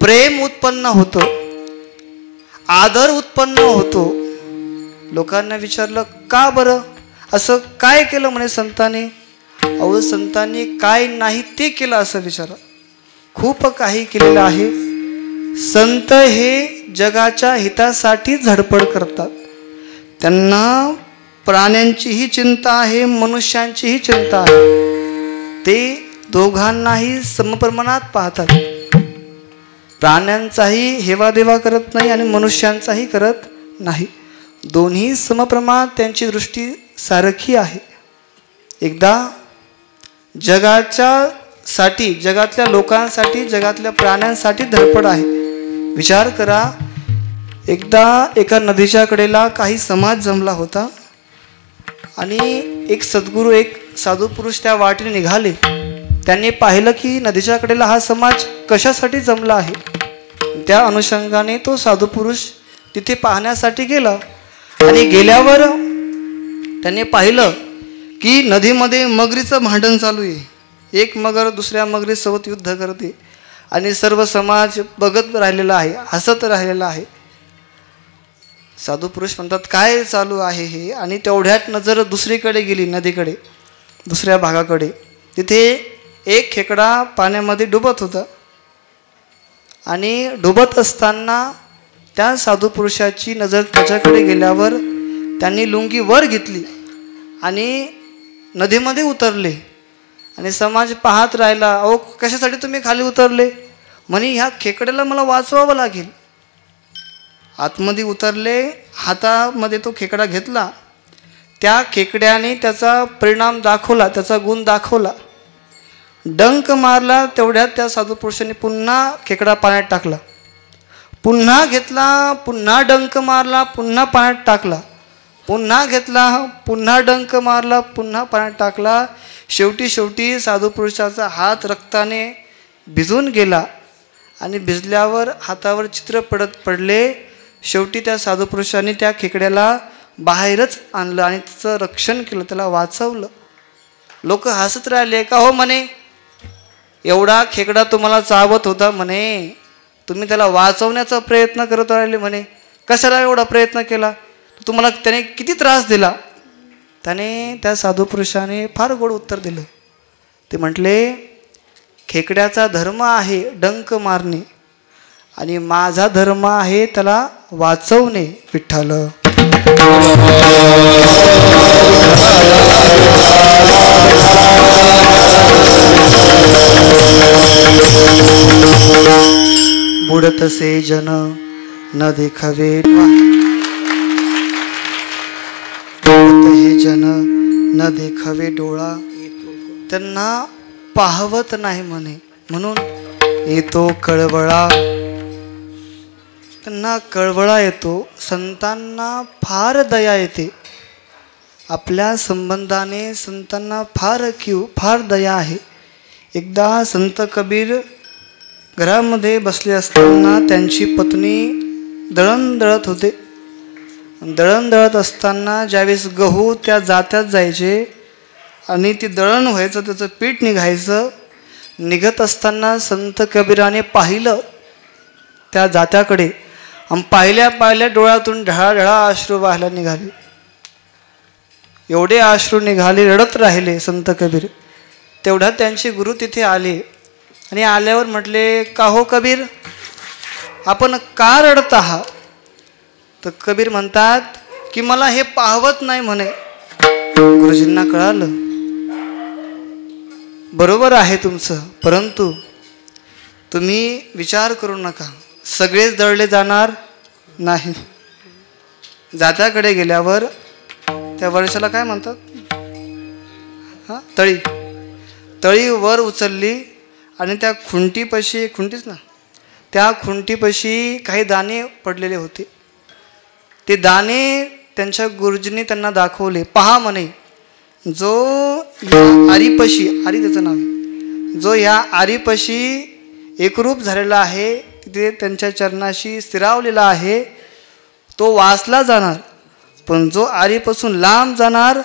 प्रेम उत्पन्न होतं, आदर उत्पन्न होतो. लोकांना विचारलं, का बरं असं काय केलं? म्हणे संतांनी. अहो, संतांनी काय नाही ते केलं असं विचारा. खूप काही केलेलं आहे. संत हे जगाच्या हितासाठी धडपड करतात. त्यांना प्राण्यांचीही चिंता आहे, मनुष्यांचीही चिंता आहे. ते दोघांनाही समप्रमाणात पाहतात. प्राण्यांचाही हेवादेवा करत नाही आणि मनुष्यांचाही करत नाही. दोन्ही समप्रमाणात त्यांची दृष्टी सारखी आहे. एकदा जगाच्या साठी, जगातल्या लोकांसाठी, जगातल्या प्राण्यांसाठी धडपड आहे. विचार करा, एकदा एका नदीच्या कडेला काही समाज जमला होता आणि एक सद्गुरू, एक साधू पुरुष त्या वाटेने निघाले. त्यांनी पाहिलं की नदीच्या कडेला हा समाज कशासाठी जमला आहे. त्या अनुषंगाने तो साधू पुरुष तिथे पाहण्यासाठी गेला आणि गेल्यावर त्यांनी पाहिलं की नदीमध्ये मगरीचं भांडण चालू आहे. एक मगर दुसऱ्या मगरीसोबत युद्ध करते आणि सर्व समाज बघत राहिलेला आहे, हसत राहिलेला आहे. साधू पुरुष म्हणतात, काय चालू आहे हे? आणि तेवढ्यात नजर दुसरीकडे गेली, नदीकडे, दुसऱ्या भागाकडे. तिथे एक खेकडा पाण्यामध्ये डुबत होता आणि डुबत असताना त्या साधू पुरुषाची नजर त्याच्याकडे गेल्यावर त्यांनी लुंगी वर घेतली आणि नदीमध्ये उतरले. आणि समाज पाहत राहिला. अहो, कशासाठी तुम्ही खाली उतरले? म्हणे ह्या खेकड्याला मला वाचवावं लागेल. आतमध्ये उतरले, हातामध्ये तो खेकडा घेतला. त्या खेकड्याने त्याचा परिणाम दाखवला, त्याचा गुण दाखवला. डंक मारला, तेवढ्यात त्या साधू पुरुषांनी पुन्हा खेकडा पाण्यात टाकला. पुन्हा घेतला, पुन्हा डंक मारला, पुन्हा पाण्यात टाकला. पुन्हा घेतला, पुन्हा डंक मारला, पुन्हा पाण्यात टाकला. शेवटी साधू पुरुषाचा हात रक्ताने भिजून गेला आणि भिजल्यावर हातावर चित्र पडले. शेवटी त्या साधू पुरुषांनी त्या खेकड्याला बाहेरच आणलं आणि त्याचं रक्षण केलं, त्याला वाचवलं. लोक हसत राहिले. का हो म्हणे, एवढा खेकडा तुम्हाला चावत होता म्हणे, तुम्ही त्याला वाचवण्याचा प्रयत्न करत राहिले म्हणे. कशाला एवढा प्रयत्न केला? तुम्हाला त्याने किती त्रास दिला? त्याने, त्या साधू पुरुषाने फार गोड उत्तर दिलं. ते म्हटले, खेकड्याचा धर्म आहे डंक मारणे आणि माझा धर्म आहे त्याला वाचवणे. विठ्ठल. बुडत से जन न देखावे, हे जन न देखावे डोळा, त्यांना पाहवत नाही म्हणे, म्हणून येतो कळवळा. त्यांना कळवळा येतो. संतांना फार दया येते. आपल्या संबंधाने संतांना फार दया आहे. एकदा संत कबीर घरामध्ये बसले असताना त्यांची पत्नी दळण दळत होते. दळण दळत असताना ज्यावेळेस गहू त्या जात्यात जायचे आणि ती दळण व्हायचं, त्याचं पीठ निघायचं. निघत असताना संत कबीराने पाहिलं त्या जात्याकडे आणि पाहिल्या डोळ्यातून ढळाढळा अश्रू व्हायला निघाले. एवढे अश्रू निघाले, रडत राहिले संत कबीर. तेवढ्यात त्यांचे गुरु तिथे आले आणि आल्यावर म्हटले, का हो कबीर, आपण का रडत आहात? तर कबीर म्हणतात की मला हे पाहवत नाही म्हणे. गुरुजींना कळालं, बरोबर आहे तुमचं, परंतु तुम्ही विचार करू नका, सगळेच दळले जाणार नाही. जात्याकडे गेल्यावर त्या वर्षाला काय म्हणतात, तळी वर उचलली आणि त्या खुंटीपाशी, खुंटीच ना, त्या खुंटीपाशी काही दाणे पडलेले होते. ते दाणे त्यांच्या गुरुजींनी त्यांना दाखवले. पहा म्हणे, जो या आरीपाशी, आरी त्याचं नाव आहे, जो या आरीपाशी एकरूप झालेला आहे, तिथे त्यांच्या चरणाशी स्थिरावलेला आहे, तो वाचला जाणार. पण जो आरीपासून लांब जाणार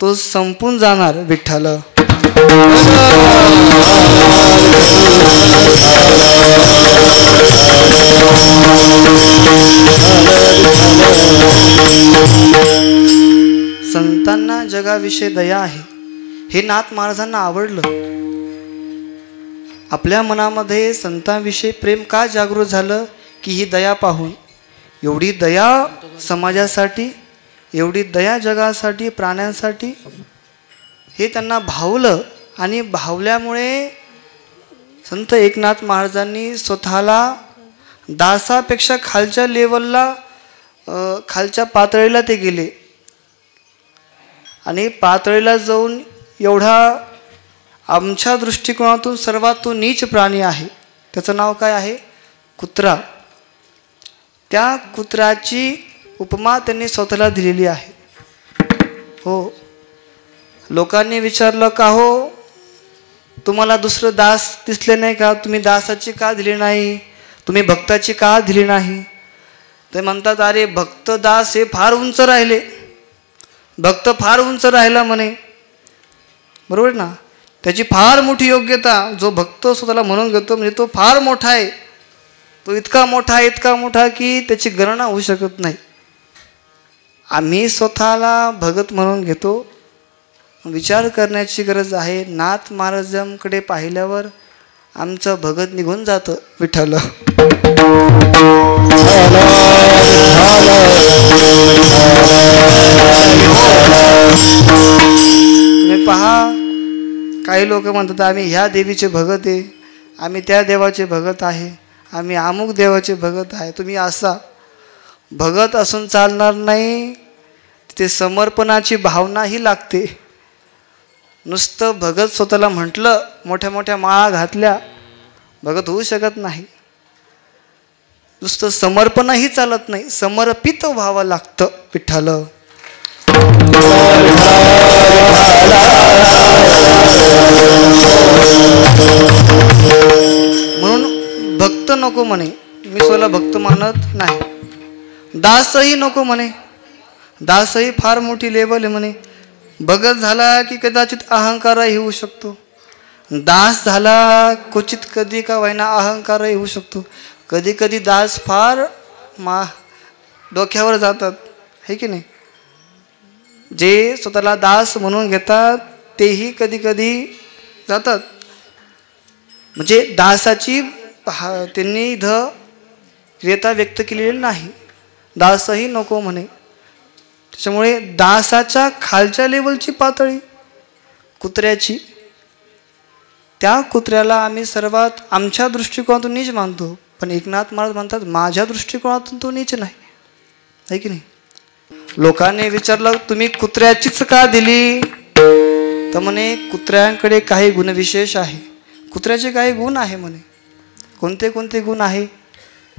तो संपून जाणार. विठ्ठल. संतांना जगाविषयी दया आहे, हे नाथ महाराजांना आवडलं. आपल्या मनामध्ये संतांविषयी प्रेम का जागृत झालं की ही दया पाहून. एवढी दया समाजासाठी, एवढी दया जगासाठी, प्राण्यांसाठी, हे त्यांना भावलं. आणि भावल्यामुळे संत एकनाथ महाराजांनी स्वतःला दासापेक्षा खालच्या लेवलला, खालच्या पातळीला ते गेले. आणि पातळीला जाऊन एवढा आमच्या दृष्टिकोनातून सर्वात तो नीच प्राणी आहे, त्याचं नाव काय आहे, कुत्रा. त्या कुत्र्याची उपमा त्यांनी स्वतःला दिलेली आहे. हो, लोकांनी विचारलं का हो तुम्हाला दुसरं दास दिसले नाही का, तुम्ही दासाची का दिली नाही, तुम्ही भक्ताची का दिली नाही. ते म्हणतात अरे भक्त दास हे फार उंच राहिले, भक्त फार उंच राहिला म्हणे. बरोबर ना, त्याची फार मोठी योग्यता. जो भक्त स्वतःला म्हणून घेतो म्हणजे तो फार मोठा आहे, तो इतका मोठा की त्याची गणना होऊ शकत नाही. आम्ही स्वतःला भगत म्हणून घेतो. विचार करण्याची गरज आहे. नाथ महाराजांकडे पाहिल्यावर आमचं भगत निघून जातं. विठ्ठल तुम्ही पहा, काही लोक म्हणतात आम्ही ह्या देवीचे भगत आहे, आम्ही त्या देवाचे भगत आहे, आम्ही अमुक देवाचे भगत आहे. तुम्ही असा भगत असून चालणार नाही, तिथे समर्पणाची भावनाही लागते. नुसतं भगत स्वतःला म्हटलं, मोठ्या मोठ्या माळा घातल्या, भगत होऊ शकत नाही. नुसतं समर्पणही चालत नाही, समर्पित व्हावं लागतं. विठ्ठल म्हणून भक्त नको म्हणे, मी स्वतःला भक्त मानत नाही. दासही नको म्हणे, दासही फार मोठी लेवल आहे म्हणे. भगत झाला की कदाचित अहंकारही होऊ शकतो, दास झाला क्वचित कधी का होईना अहंकारही होऊ शकतो. कधी कधी दास फार डोक्यावर जातात, हे की नाही. जे स्वतःला दास म्हणून घेतात तेही कधी कधी जातात. म्हणजे दासाची त्यांनी इथं क्रियता व्यक्त केलेली नाही. दासही नको म्हणे. त्याच्यामुळे दासाच्या खालच्या लेवलची पातळी कुत्र्याची, त्या कुत्र्याला आम्ही सर्वात आमच्या दृष्टिकोनातून नीच मानतो. पण एकनाथ महाराज म्हणतात माझ्या दृष्टिकोनातून तो नीच नाही, आहे की नाही. लोकांनी विचारलं तुम्ही कुत्र्याचीच का दिली, तर म्हणे कुत्र्यांकडे काही गुणविशेष आहे. कुत्र्याचे काही गुण आहे म्हणे. कोणते कोणते गुण आहे.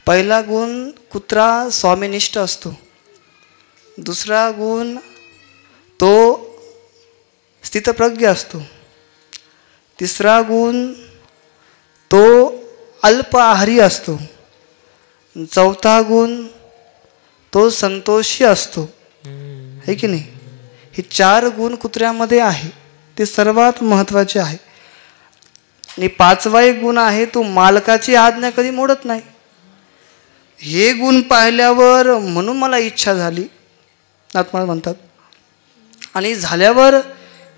पहिला गुण, कुत्रा स्वामीनिष्ठ असतो. दुसरा गुण, तो स्थितप्रज्ञ असतो. तिसरा गुण, तो अल्प आहारी असतो. चौथा गुण, तो संतोषी असतो, है की नाही. हे 4 गुण कुत्र्यामध्ये आहे, ते सर्वात महत्त्वाचे आहे. आणि 5वा एक गुण आहे, तो मालकाची आज्ञा कधी मोडत नाही. हे गुण पाहिल्यावर म्हणून मला इच्छा झाली, नाथमाळ म्हणतात. आणि झाल्यावर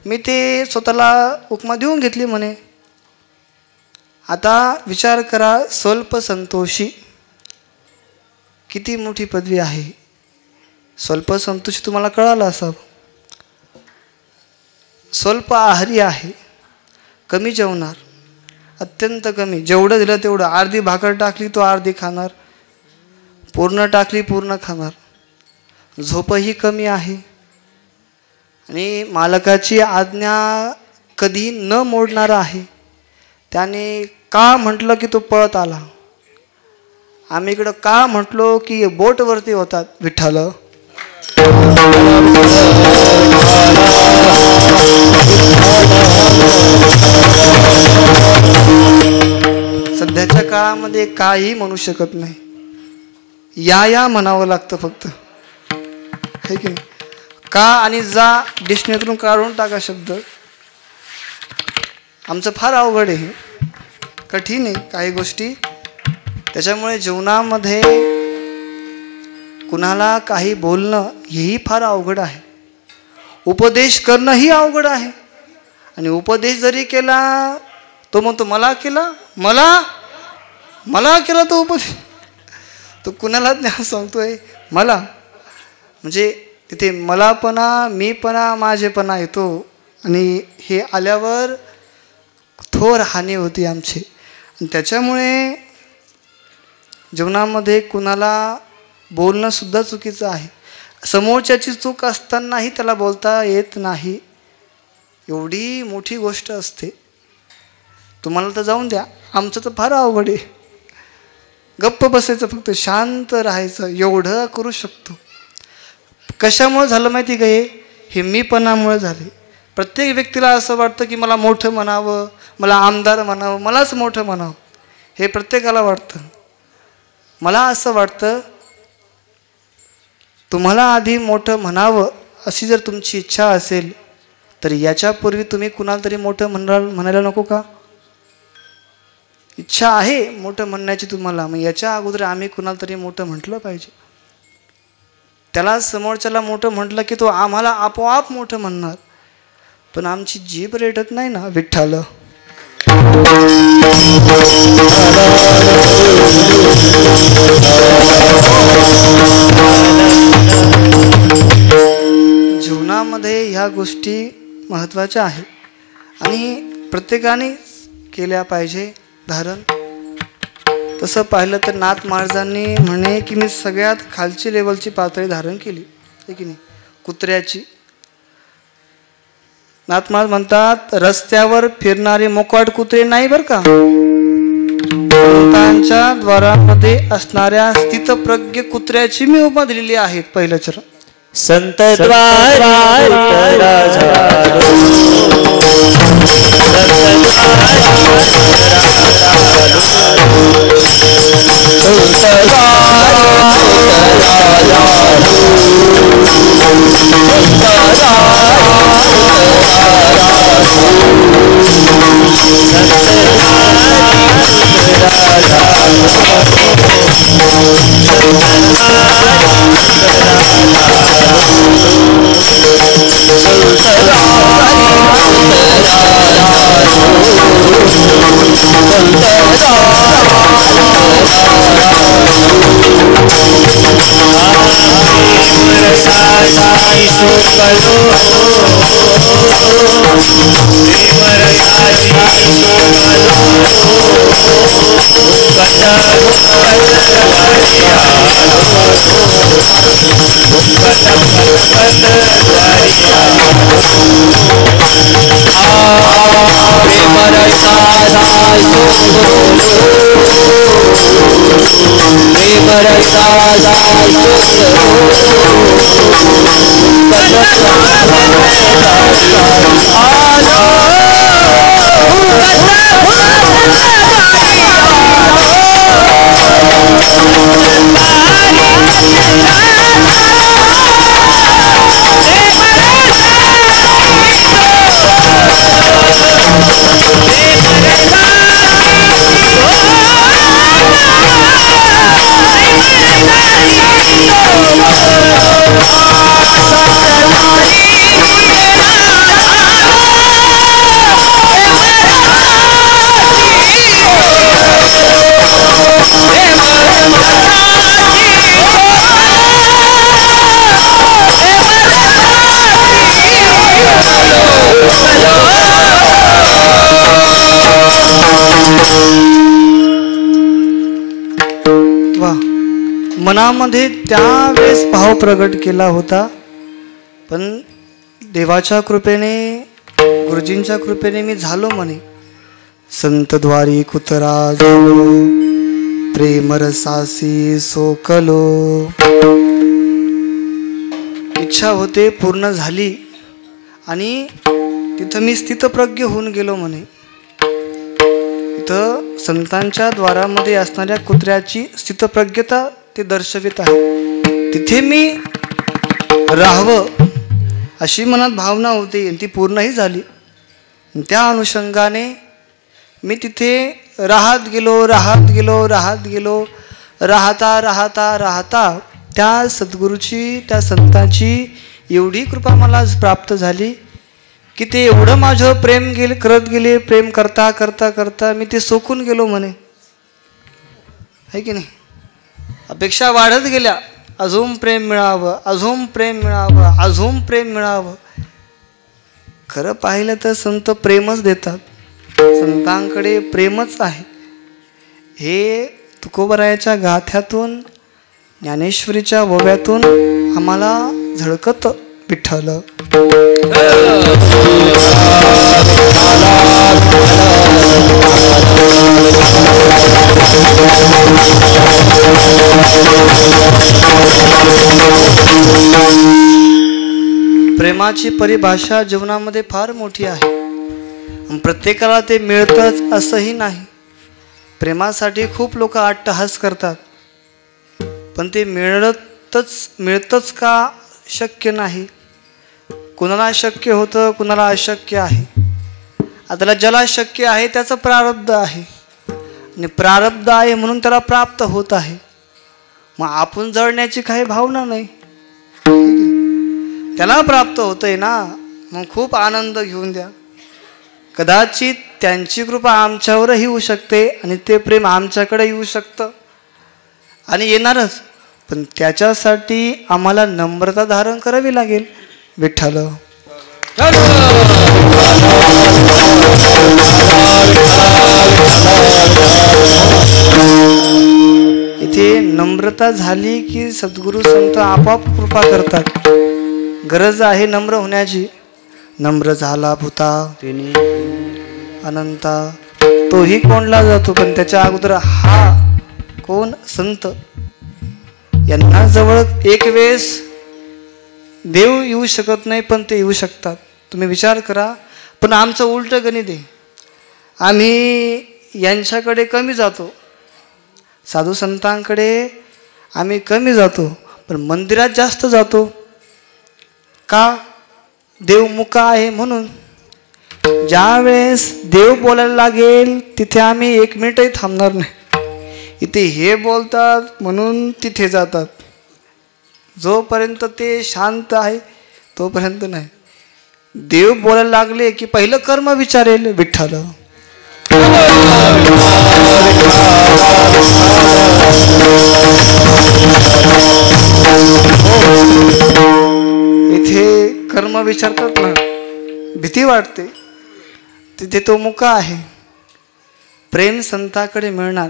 मी ते स्वतःला उपमा देऊन घेतली म्हणे. आता विचार करा, स्वल्प संतोषी किती मोठी पदवी आहे. स्वल्प संतोषी तुम्हाला कळालं असावं. स्वल्प आहारी आहे, कमी जेवणार, अत्यंत कमी. जेवढं दिलं तेवढं. अर्धी भाकर टाकली तो अर्धी खाणार, पूर्ण टाकली पूर्ण खाणार. झोपही कमी आहे. आणि मालकाची आज्ञा कधी न मोडणारा आहे. त्याने का म्हटलं की तो पळत आला. आम्ही इकडं का म्हटलो की बोटवरती होतात. विठ्ठल सध्याच्या काळामध्ये काही म्हणू शकत नाही. या म्हणावं लागतं फक्त, है की नाही. का आणि जा डिक्शनरीतून काढून टाका शब्द. आमचं फार अवघड आहे, कठीण आहे काही गोष्टी. त्याच्यामुळे जीवनामध्ये कुणाला काही बोलणं हेही फार अवघड आहे. उपदेश करणंही अवघड आहे. आणि उपदेश जरी केला, तो म्हणतो मला केला, मला केला तो उपदेश. तो कुणाला ज्ञान सांगतोय मला. म्हणजे तिथे मलापणा, मीपणा, माझेपणा येतो. आणि हे आल्यावर थोर हानी होती आमची. आणि त्याच्यामुळे जीवनामध्ये कुणाला बोलणं सुद्धा चुकीचं आहे. समोरच्याची चूक असतानाही त्याला बोलता येत नाही, एवढी मोठी गोष्ट असते. तुम्हाला तर जाऊन द्या, आमचं तर फार अवघड आहे. गप्प बसायचं, फक्त शांत राहायचं, एवढं करू शकतो. कशामुळे झालं माहिती का? हे मीपणामुळे झाले. प्रत्येक व्यक्तीला असं वाटतं की मला मोठं म्हणावं, मला आमदार म्हणावं, मलाच मोठं म्हणावं, हे प्रत्येकाला वाटतं. मला असं वाटतं तुम्हाला आधी मोठं म्हणावं अशी जर तुमची इच्छा असेल तर याच्यापूर्वी तुम्ही कुणाला तरी मोठं म्हणायला नको का? इच्छा आहे मोठं म्हणण्याची तुम्हाला, मग याच्या अगोदर आम्ही कुणाला तरी मोठं म्हटलं पाहिजे. त्याला समोरच्याला मोठं म्हटलं की तो आम्हाला आपोआप मोठं म्हणणार. पण आमची जीभ रेटत नाही ना विठ्ठल. जीवनामध्ये ह्या गोष्टी महत्त्वाच्या आहेत आणि प्रत्येकाने केल्या पाहिजे धारण. तसं पाहिलं तर नाथ महाराजांनी म्हणे की मी सगळ्यात खालची लेवलची पातळी धारण केली आहे की नाही, कुत्र्याची. नाथ महाराज म्हणतात रस्त्यावर फिरणारे मोकाट कुत्रे नाही बरं का, संतांच्या द्वारामध्ये असणाऱ्या स्थितप्रज्ञ कुत्र्याची मी उपमा दिलेली आहेत. पहिलं चरण संत द्वारी उतरा झालो, मनामध्ये त्यावेळेस भाव प्रगट केला होता. पण देवाच्या कृपेने, गुरुजींच्या कृपेने मी झालो म्हणे संतद्वारी कुतरा झालो, प्रेम रसासी सोकलो. इच्छा होते पूर्ण झाली आणि तिथं मी स्थितप्रज्ञ होऊन गेलो म्हणे. इथं संतांच्या द्वारामध्ये असणाऱ्या कुत्र्याची स्थितप्रज्ञता ते दर्शवित आहे. तिथे मी राहावं अशी मनात भावना होती आणि ती पूर्णही झाली. त्या अनुषंगाने मी तिथे राहत गेलो राहता त्या सद्गुरूची, त्या संतांची एवढी कृपा मला प्राप्त झाली की ते एवढं माझं प्रेम करत गेले. प्रेम करता करता करता मी ते सोकून गेलो म्हणे, आहे की नाही. अपेक्षा वाढत गेल्या, अजून प्रेम मिळावं, अजून प्रेम मिळावं, अजून प्रेम मिळावं. खरं पाहिलं तर संत प्रेमच देतात, संतांकडे प्रेमच आहे. हे तुकोबरायाच्या गाथ्यातून, ज्ञानेश्वरीच्या ओव्यातून आम्हाला झळकत विठ्ठल. प्रेमाची परिभाषा जीवनामध्ये फार मोठी आहे. प्रत्येकाला ते मिळतंच असंही नाही. प्रेमासाठी खूप लोक अट्टहास करतात, पण ते मिळतंच का शक्य नाही. कुणाला शक्य होतं, कुणाला अशक्य आहे. आता ज्याला शक्य आहे त्याचं प्रारब्ध आहे, आणि प्रारब्ध आहे म्हणून त्याला प्राप्त होत आहे. मग आपण जळण्याची काही भावना नाही, त्याला प्राप्त होतंय ना, मग खूप आनंद घेऊन द्या. कदाचित त्यांची कृपा आमच्यावरही येऊ शकते आणि ते प्रेम आमच्याकडे येऊ शकतं आणि येणारच, पण त्याच्यासाठी आम्हाला नम्रता धारण करावी लागेल. विठ्ठल इथे नम्रता झाली की सद्गुरू संत आपोआप कृपा करतात. गरज आहे नम्र होण्याची. नम्र झाला भूता अनंता, तोही कोणला जातो, पण त्याच्या अगोदर हा कोण संत, यांना जवळ एक वेळेस देव येऊ शकत नाही, पण ते येऊ शकतात. तुम्ही विचार करा. पण आमचं उलटं गणित आहे. आम्ही यांच्याकडे कमी जातो, साधू संतांकडे आम्ही कमी जातो, पण मंदिरात जास्त जातो. का? देव मुका आहे म्हणून. ज्या वेळेस देव बोलायला लागेल तिथे आम्ही एक मिनिटही थांबणार नाही. इथे हे बोलतात म्हणून तिथे जातात. जोपर्यंत ते शांत आहे तोपर्यंत नाही. देव बोलायला लागले की पहिलं कर्म विचारेल. विठ्ठल इथे कर्म विचारतात ना, भीती वाटते. तिथे तो मुका आहे. प्रेम संताकडे मिळणार.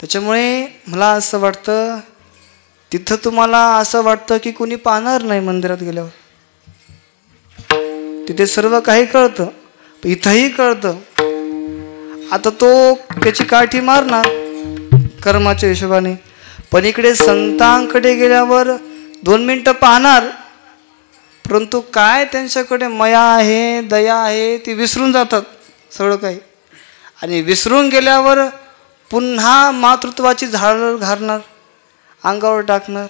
त्याच्यामुळे मला असं वाटतं, तिथं तुम्हाला असं वाटतं की कोणी पाहणार नाही. मंदिरात गेल्यावर तिथे सर्व काही कळतं, इथंही कळतं. आता तो त्याची काठी मारणार कर्माच्या हिशोबाने, पण इकडे संतांकडे गेल्यावर 2 मिनिटं पाहणार, परंतु काय त्यांच्याकडे मया आहे, दया आहे, ती विसरून जातात सगळं काही. आणि विसरून गेल्यावर पुन्हा मातृत्वाची झाडं घालणार, अंगावर टाकणार.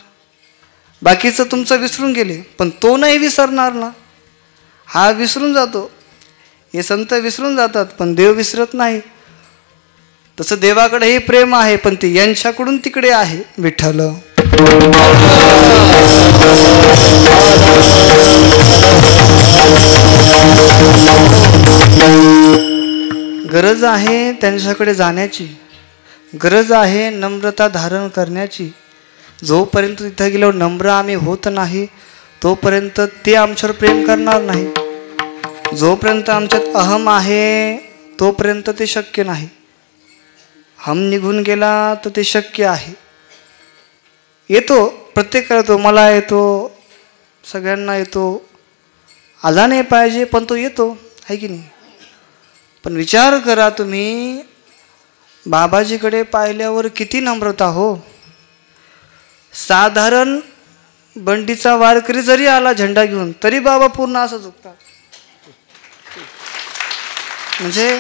बाकीचं तुमचं विसरून गेले, पण तो नाही विसरणार ना. हा विसरून जातो. हे संत विसरून जातात, पण देव विसरत नाही. तसं देवाकडेही प्रेम आहे, पण ते यांच्याकडून तिकडे आहे. विठ्ठल गरज आहे त्यांच्याकडे जाण्याची. गरज आहे नम्रता धारण करण्याची. जोपर्यंत तिथं गेल्यावर नम्र आम्ही होत नाही तोपर्यंत ते आमच्यावर प्रेम करणार नाही. जोपर्यंत आमच्यात अहम आहे तोपर्यंत ते शक्य नाही. हम निघून गेला तर ते शक्य आहे. येतो, प्रत्येकाला येतो, मला येतो, सगळ्यांना येतो. आला नाही पाहिजे पण तो येतो, आहे की नाही. पण विचार करा तुम्ही, बाबाजीकडे पाहिल्यावर किती नम्रता हो. साधारण बंडीचा वारकरी जरी आला झेंडा घेऊन तरी बाबा पूर्ण असं झुकतात. म्हणजे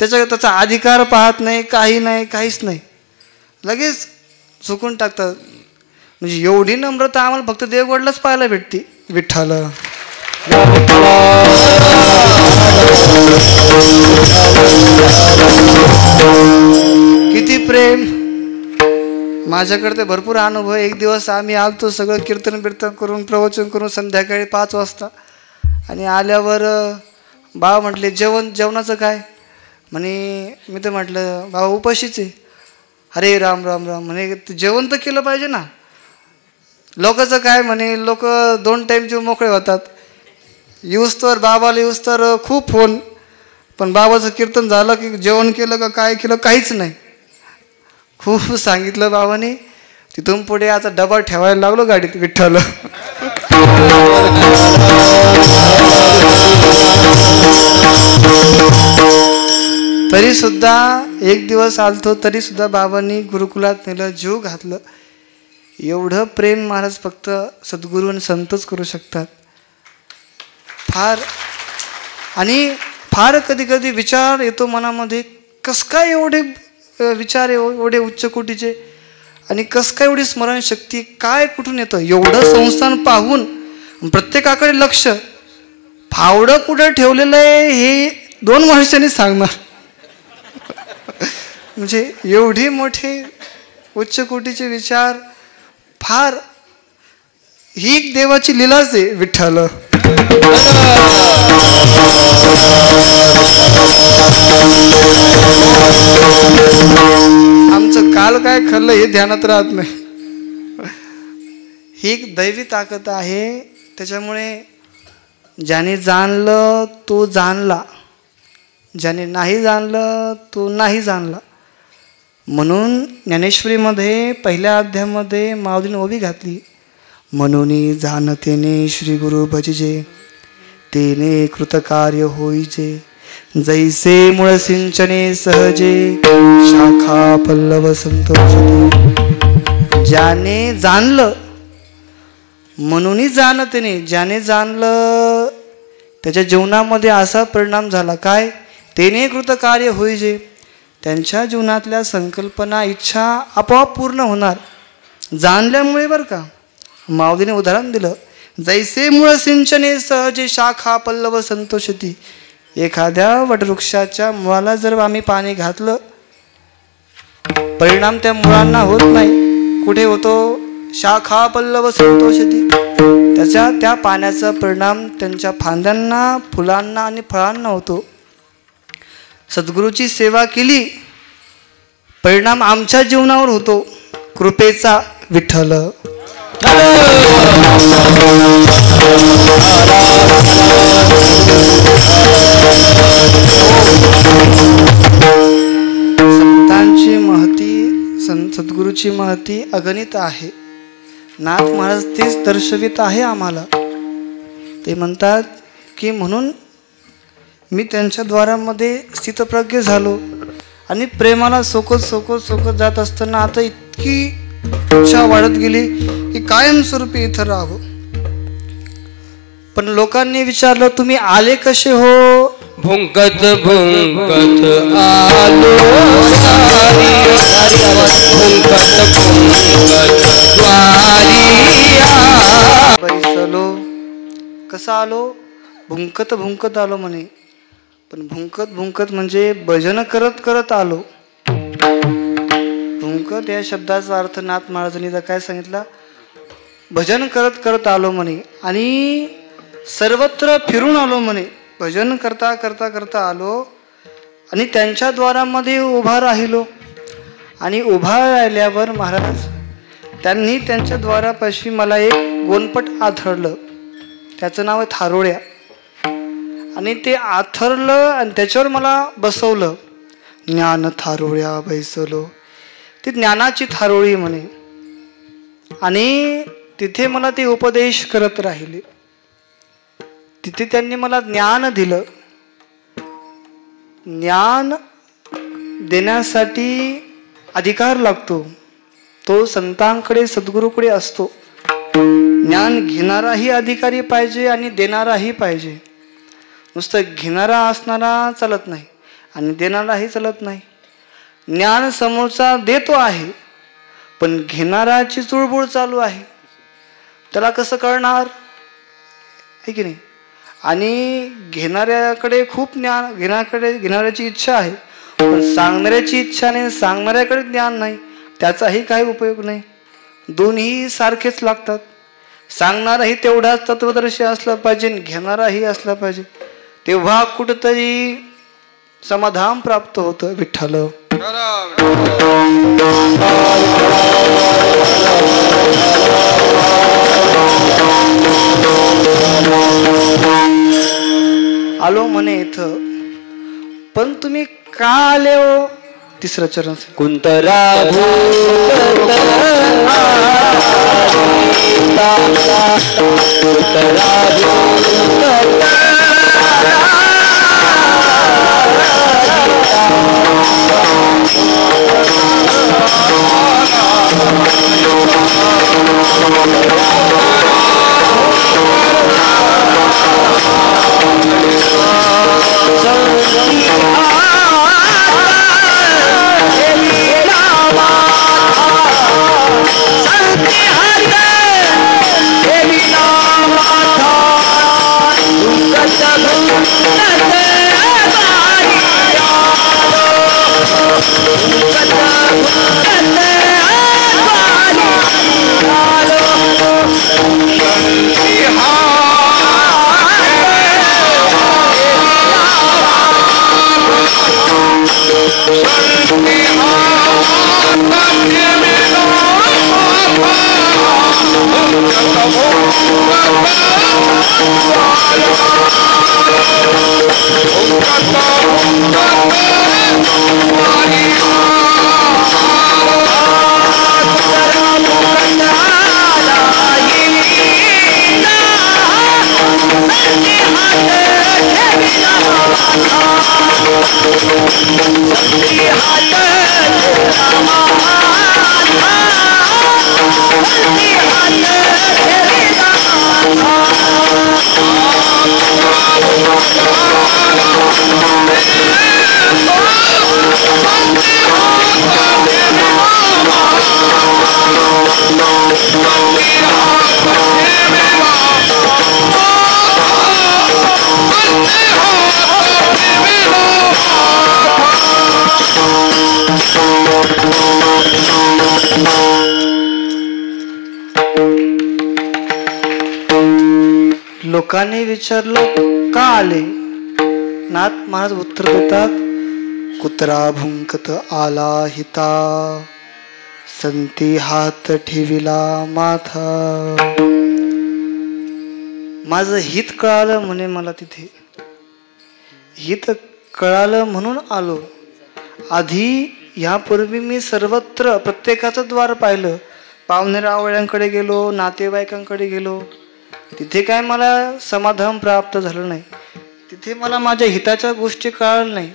त्याचा अधिकार पाहत नाही, काही नाही, काहीच नाही, लगेच झुकून टाकतात. म्हणजे एवढी नम्रता आम्हाला फक्त देवगडलाच पाहायला भेटते. विठ्ठल किती प्रेम. माझ्याकडे ते भरपूर अनुभव. एक दिवस आम्ही आलतो सगळं कीर्तन करून प्रवचन करून संध्याकाळी 5 वाजता, आणि आल्यावर बाबा म्हटले जेवणाचं काय म्हणे. मी तर म्हटलं बाबा उपाशीच आहे. अरे राम राम राम म्हणे, जेवण तर केलं पाहिजे ना. लोकांचं काय म्हणे, लोक 2 टाईमचे मोकळे होतात. येऊस्तर बाबाला येऊस्तर खूप फोन, पण बाबाचं कीर्तन झालं की जेवण केलं का काय केलं काहीच नाही. खूप सांगितलं बाबाने. तिथून पुढे आता डबा ठेवायला लागलो गाडीत. विठ्ठल तरी सुद्धा एक दिवस आलतो, तरी सुद्धा बाबांनी गुरुकुलात नेलं, जीव घातलं. एवढं प्रेम महाराज फक्त सद्गुरू आणि संतच करू शकतात. फार कधी कधी विचार येतो मनामध्ये, कस काय एवढे विचार एवढे उच्च कोटीचे आणि कस काय एवढी स्मरणशक्ती काय कुठून येतं. एवढं संस्थान पाहून प्रत्येकाकडे लक्ष, फावडं कुठं ठेवलेलं आहे हे 2 वर्षांनी सांगणार. म्हणजे एवढे मोठे उच्च कोटीचे विचार, फार ही एक देवाची लीलाच आहे. विठ्ठल आमचं काल काय खाल्लं हे ध्यानात राहत नाही. ही एक दैवी ताकद आहे. त्याच्यामुळे ज्याने जाणलं तो जाणला, ज्याने नाही जाणलं तो नाही जाणला. म्हणून ज्ञानेश्वरीमध्ये पहिल्या अध्यायामध्ये माऊलीने ओवी घातली, म्हणून जाणतेने श्री गुरु भजिजे, तेने कृतकार्य होईजे, जैसे मूळ सिंचने सहजे, शाखा पल्लव संतोषते. ज्याने जाणलं, म्हणून जाणतेने, ज्याने जाणलं त्याच्या जीवनामध्ये असा परिणाम झाला काय, तेने कृतकार्य होईजे, त्यांच्या जीवनातल्या संकल्पना इच्छा आपोआप पूर्ण होणार. जाणल्यामुळे बरं का. माऊलीने उदाहरण दिलं, जैसे मूळ सिंचने सहजे, शाखा पल्लव संतोषती. एखाद्या वटवृक्षाच्या मुळाला जर आम्ही पाणी घातलं, परिणाम त्या मुळांना होत नाही. कुठे होतो, शाखा पल्लव संतोषती. त्या पाण्याचा परिणाम त्यांच्या फांद्यांना, फुलांना आणि फळांना होतो. सद्गुरूची सेवा केली, परिणाम आमच्या जीवनावर होतो. कृपेचा विठ्ठल. संतांची महती, सद्गुरूची महती अगणित आहे. नाथ महाराज तेच दर्शवित आहे आम्हाला. ते म्हणतात की म्हणून मी त्यांच्या द्वारामध्ये स्थितप्रज्ञ झालो आणि प्रेमाला सोकत जात असताना आता इतकी इच्छा वाढत गेली की कायमस्वरूपी इथं राहावं. पण लोकांनी विचारलं, तुम्ही आले कसे हो? भुंकत भुंकत आलो बैसलो. कसा आलो? भुंकत भुंकत आलो म्हणे. पण भुंकत भुंकत म्हणजे भजन करत करत आलो. भुंकत या शब्दाचा अर्थ नाथ महाराजांनी काय सांगितला, भजन करत करत आलो म्हणे. आणि सर्वत्र फिरून आलो म्हणे. भजन करता करता करता आलो आणि त्यांच्या द्वारामध्ये उभा राहिलो. आणि उभा राहिल्यावर महाराज त्यांनी त्यांच्या द्वारापाशी मला एक गोनपट आथरलं. त्याचं नाव आहे थारोळ्या. आणि ते आथरलं आणि त्याच्यावर मला बसवलं. ज्ञान थारोळ्या बैसलो. ती ज्ञानाची थारोळी म्हणे. आणि तिथे मला ते उपदेश करत राहिले. तिथे त्यांनी मला ज्ञान दिलं. ज्ञान देण्यासाठी अधिकार लागतो. तो संतांकडे, सद्गुरूकडे असतो. ज्ञान घेणाराही अधिकारी पाहिजे आणि देणाराही पाहिजे. नुसतं घेणारा असणारा चालत नाही आणि देणाराही चालत नाही. ज्ञान समोरचा देतो आहे पण घेणाराची चुळबुळ चालू आहे. त्याला कसं कळणार आहे की नाही. आणि घेणाऱ्याकडे खूप ज्ञान, घेणाऱ्याची इच्छा आहे पण सांगणाऱ्याची इच्छा नाही, सांगणाऱ्याकडे ज्ञान नाही, त्याचाही काही उपयोग नाही. दोन्ही सारखेच लागतात. सांगणाराही तेवढाच तत्वदर्शी असला पाहिजे, घेणाराही असला पाहिजे. तेव्हा कुठंतरी समाधान प्राप्त होतं. विठ्ठल आलो म्हणे इथं. पण तुम्ही का आले हो? तिसरं चरण. कुंतरा लोकांनी विचारलं का आले? नाथ महाराज उत्तर देतात, कुत्रा भुंकत आला हिता, संती हात ठेविला माथा. माझं हित कळालं म्हणे मला तिथे, हित कळालं म्हणून आलो. आधी यापूर्वी मी सर्वत्र प्रत्येकाचं द्वार पाहिलं, पाहुणे रावळ्यांकडे गेलो, नातेवाईकांकडे गेलो, तिथे काय मला समाधान प्राप्त झालं नाही. तिथे मला माझ्या हिताच्या गोष्टी कळाल्या नाही.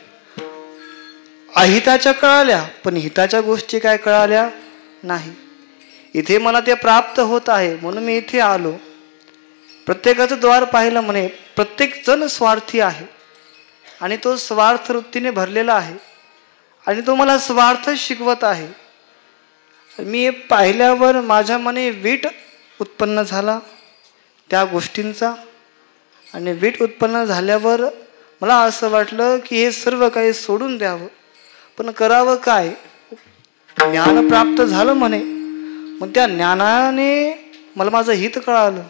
अहिताच्या कळाल्या पण हिताच्या गोष्टी काय कळाल्या नाही. इथे मला ते प्राप्त होत आहे म्हणून मी इथे आलो. प्रत्येकाचं द्वार पाहिलं म्हणे. प्रत्येक जण स्वार्थी आहे आणि तो स्वार्थ वृत्तीने भरलेला आहे आणि तो मला स्वार्थ शिकवत आहे. मी पाहिल्यावर माझ्या मने वीट उत्पन्न झाला त्या गोष्टींचा आणि वीट उत्पन्न झाल्यावर मला असं वाटलं की हे सर्व काही सोडून द्यावं, पण करावं काय? ज्ञान प्राप्त झालं म्हणे. मग त्या ज्ञानाने मला माझं हित कळालं.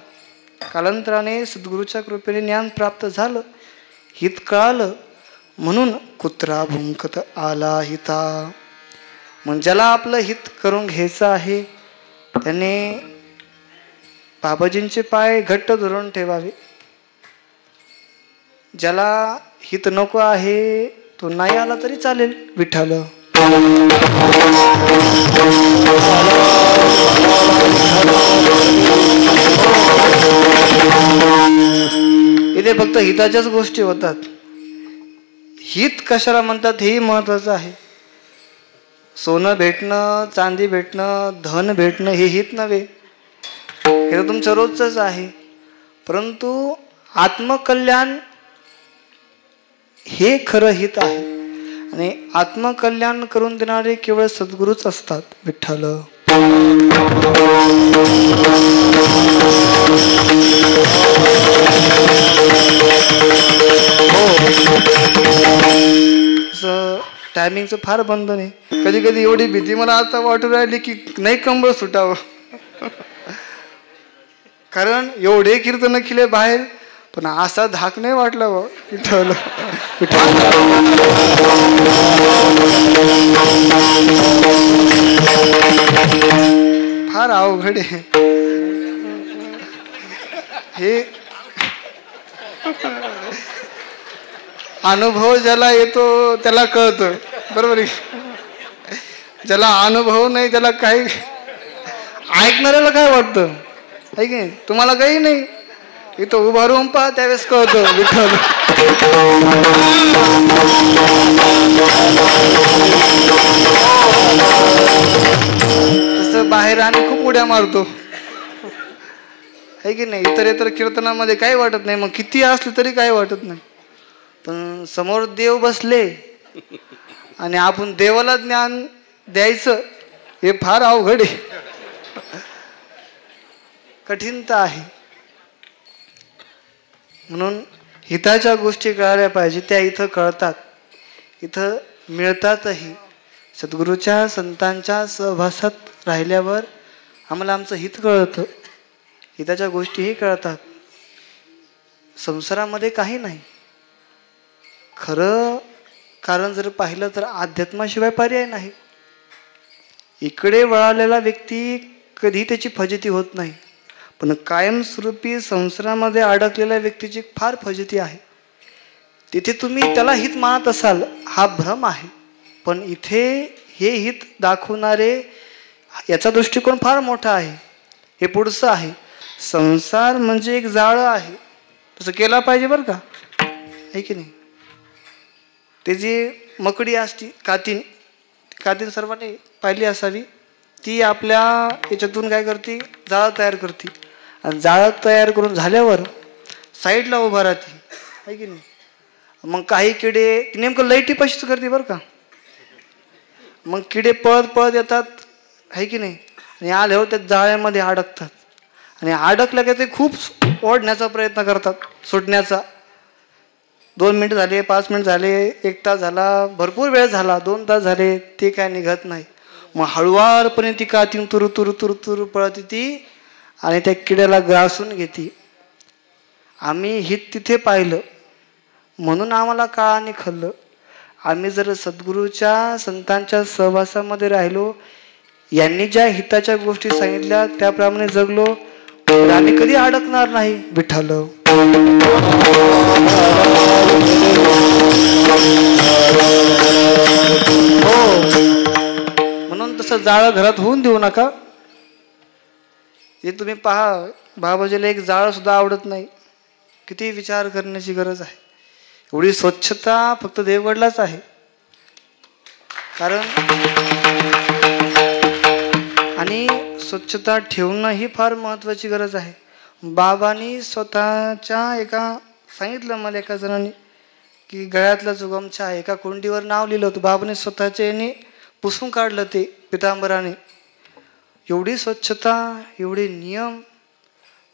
कालांतराने सद्गुरूच्या कृपेने ज्ञान प्राप्त झालं, हित कळालं म्हणून कुत्रा भुंकत आला हिता. मग ज्याला आपलं हित करून घ्यायचं आहे त्याने बाबाजींचे पाय घट्ट धरून ठेवावे. ज्याला हित नको आहे तो नाही आला तरी चालेल. विठ्ठल इथे फक्त हिताच्याच गोष्टी होतात. हित कशाला म्हणतात हेही महत्वाचं आहे. सोनं भेटणं, चांदी भेटणं, धन भेटणं हे हित नव्हे, हे तर तुमचं रोजच आहे. परंतु आत्मकल्याण हे खरं हित आहे आणि आत्मकल्याण करून देणारे केवळ सद्गुरूच असतात. विठ्ठल टायमिंगचं फार बंधन आहे. कधी कधी एवढी भीती मला आता वाटू राहिली की नाही कंबळ सुटावं. कारण एवढे कीर्तन केले बाहेर पण असा धाक नाही वाटला बा. विठ्ठल फार अवघड आहे हे. अनुभव ज्याला येतो त्याला कळतं, बरोबर आहे. ज्याला अनुभव नाही त्याला काही, ऐकणाऱ्याला काय वाटतं आहे की नाही? तुम्हाला काही नाही, इथं उभा राहून पहा त्यावेळेस कळतं. विठ्ठल तसं बाहेर आणि खूप उड्या मारतो आहे की नाही. इतर कीर्तनामध्ये काही वाटत नाही, मग किती असले तरी काही वाटत नाही. पण समोर देव बसले आणि आपण देवाला ज्ञान द्यायचं हे फार अवघड आहे, कठीणता आहे. म्हणून हिताच्या गोष्टी कळाल्या पाहिजे. त्या इथं कळतात, इथं मिळतातही. सद्गुरूच्या संतांच्या सहवासात राहिल्यावर आम्हाला आमचं हित कळतं, हिताच्या गोष्टीही कळतात. संसारामध्ये काही नाही. खरं कारण जर पाहिलं तर अध्यात्माशिवाय पर्याय नाही. इकडे वळालेला व्यक्ती कधी त्याची फजिती होत नाही, पण कायमस्वरूपी संसारामध्ये अडकलेल्या व्यक्तीची फार फजिती आहे. तिथे तुम्ही त्याला हित मानत असाल हा भ्रम आहे, पण इथे हे हित दाखवणारे याचा दृष्टिकोन फार मोठा आहे. हे पुढचं आहे. संसार म्हणजे एक जाळं आहे, तसं केला पाहिजे बरं का, आहे की नाही. ते जी मकडी असती कातीन, कातीन सर्वांनी पाहिली असावी. ती आपल्या याच्यातून काय करते, जाळं तयार करते, आणि जाळं तयार करून झाल्यावर साईडला उभा राहते, आहे की नाही. मग काही किडे नेमकं लाईटीपाशीच करते बरं का. मग किडे पळत पळत येतात, आहे की नाही, आणि आल्यावर त्या जाळ्यामध्ये अडकतात. आणि अडकल्या का ते खूप ओढण्याचा प्रयत्न करतात, सुटण्याचा. 2 मिनिट झाले, 5 मिनिट झाले, 1 तास झाला, भरपूर वेळ झाला, 2 तास झाले, ते काय निघत नाही. मग हळुवारपणे ती कातीन तुरु तुरु तुरु तुरु पळत ती आणि त्या किड्याला ग्रासून घेते. आम्ही हित तिथे पाहिलं म्हणून आम्हाला काळाने खाल्लं. आम्ही जर सद्गुरूच्या संतांच्या सहवासामध्ये राहिलो, यांनी ज्या हिताच्या गोष्टी सांगितल्या त्याप्रमाणे जगलो, तर आम्ही कधी अडकणार नाही. विठ्ठल हो, म्हणून तसं जाळं घरात होऊन देऊ नका. हे तुम्ही पहा, बाबाजीला एक जाळं सुद्धा आवडत नाही. किती विचार करण्याची गरज आहे. एवढी स्वच्छता फक्त देवगडलाच आहे. कारण आणि स्वच्छता ठेवणं ही फार महत्त्वाची गरज आहे. बाबांनी स्वतःच्या सांगितलं मला एका जणांनी की गळ्यातला जो गमछा आहे, एका कोंडीवर नाव लिहिलं होतं. बाबाने स्वतःच्या याने पुसून काढलं ते पितांबराने. एवढी स्वच्छता, एवढे नियम,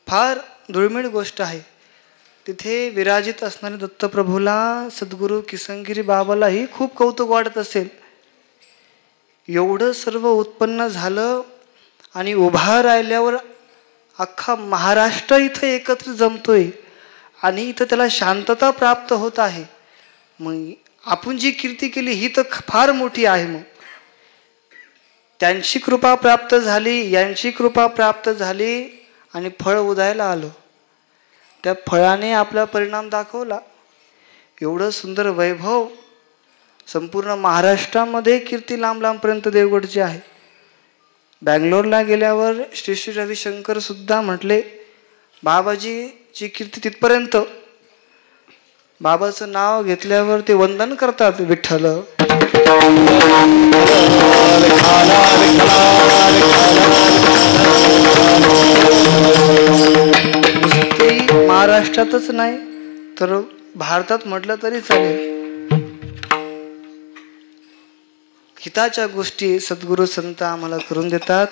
फार दुर्मिळ गोष्ट आहे. तिथे विराजित असणारे दत्तप्रभूला, सद्गुरू किसनगिरी बाबालाही खूप कौतुक वाटत असेल. एवढं सर्व उत्पन्न झालं आणि उभा राहिल्यावर अख्खा महाराष्ट्र इथं एकत्र जमतोय आणि इथं त्याला शांतता प्राप्त होत आहे. मग आपण जी कीर्ती केली ही तर फार मोठी आहे. मग त्यांची कृपा प्राप्त झाली, यांची कृपा प्राप्त झाली आणि फळ उदायला आलं. त्या फळाने आपला परिणाम दाखवला. एवढं सुंदर वैभव संपूर्ण महाराष्ट्रामध्ये कीर्ती लांब लांबपर्यंत देवगडची आहे. बँगलोरला गेल्यावर श्री श्री रविशंकर सुद्धा म्हटले, बाबाजीची कीर्ती तिथपर्यंत, बाबाचं नाव घेतल्यावर ते वंदन करतात, विठ्ठल. नुसते महाराष्ट्रातच नाही तर भारतात म्हटलं तरी चालेल. हिताच्या गोष्टी सद्गुरू संत आम्हाला करून देतात.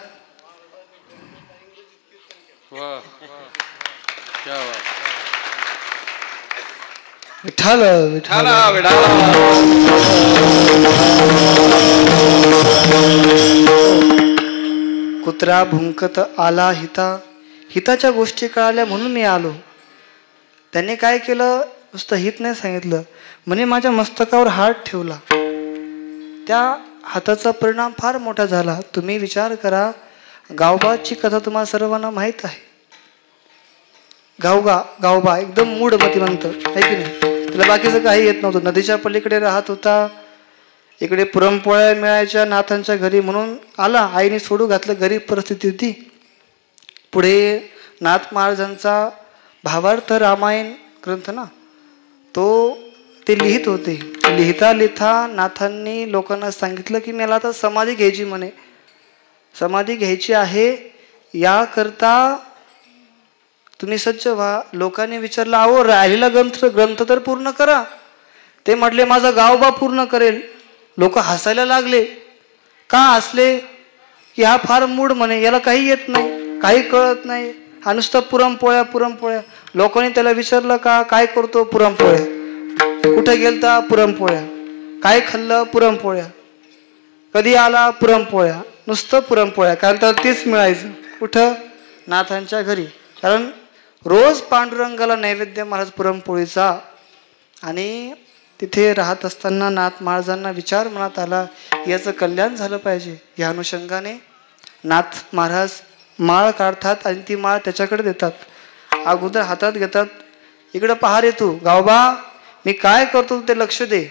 विठ्ठल विठ्ठल कुत्रा भुंकत आला हिता. हिताच्या गोष्टी कळाल्या म्हणून मी आलो. त्याने काय केलं, नुसतं हित नाही सांगितलं, म्हणे माझ्या मस्तकावर हात ठेवला. त्या हाताचा परिणाम फार मोठा झाला. तुम्ही विचार करा, गावबाची कथा तुम्हाला सर्वांना माहीत आहे. गावबा एकदम मूड मतिमंत आहे की नाही. त्याला बाकीचं काही येत नव्हतं. नदीच्या पलीकडे राहत होता. इकडे पुरणपोळ्या मिळायच्या नाथांच्या घरी म्हणून आला. आईने सोडू घातलं, गरीब परिस्थिती होती. पुढे नाथ महाराजांचा भावार्थ रामायण ग्रंथ ना, तो ते लिहित होते. लिहिता लिहिता नाथांनी लोकांना सांगितलं की मला आता समाधी घ्यायची म्हणे. समाधी घ्यायची आहे, याकरता तुम्ही सज्ज व्हा. लोकांनी विचारलं, अहो राहिलेला ग्रंथ तर पूर्ण करा. ते म्हटले माझा गावबा पूर्ण करेल. लोक हसायला लागले. का हसले की हा फार मूड म्हणे, याला काही येत नाही, काही कळत नाही, हा नुसता पुरणपोळ्या. लोकांनी त्याला विचारलं का काय करतो, पुरणपोळ्या. कुठे गेलता, पुरणपोळ्या. काय खाल्लं, पुरणपोळ्या. कधी आला पुरणपोळ्या, नुसतं पुरणपोळ्या, कारण त्याला तेच मिळायचं. कुठं? नाथांच्या घरी. कारण रोज पांडुरंगाला नैवेद्य महाराज पुरणपोळीचा. आणि तिथे राहत असताना नाथ महाराजांना विचार मनात आला, याचं कल्याण झालं पाहिजे. या अनुषंगाने नाथ महाराज माळ काढतात आणि ती माळ त्याच्याकडे देतात. अगोदर हातात घेतात, इकडं पहा रे तू गावबा, मी काय करतो ते लक्ष दे.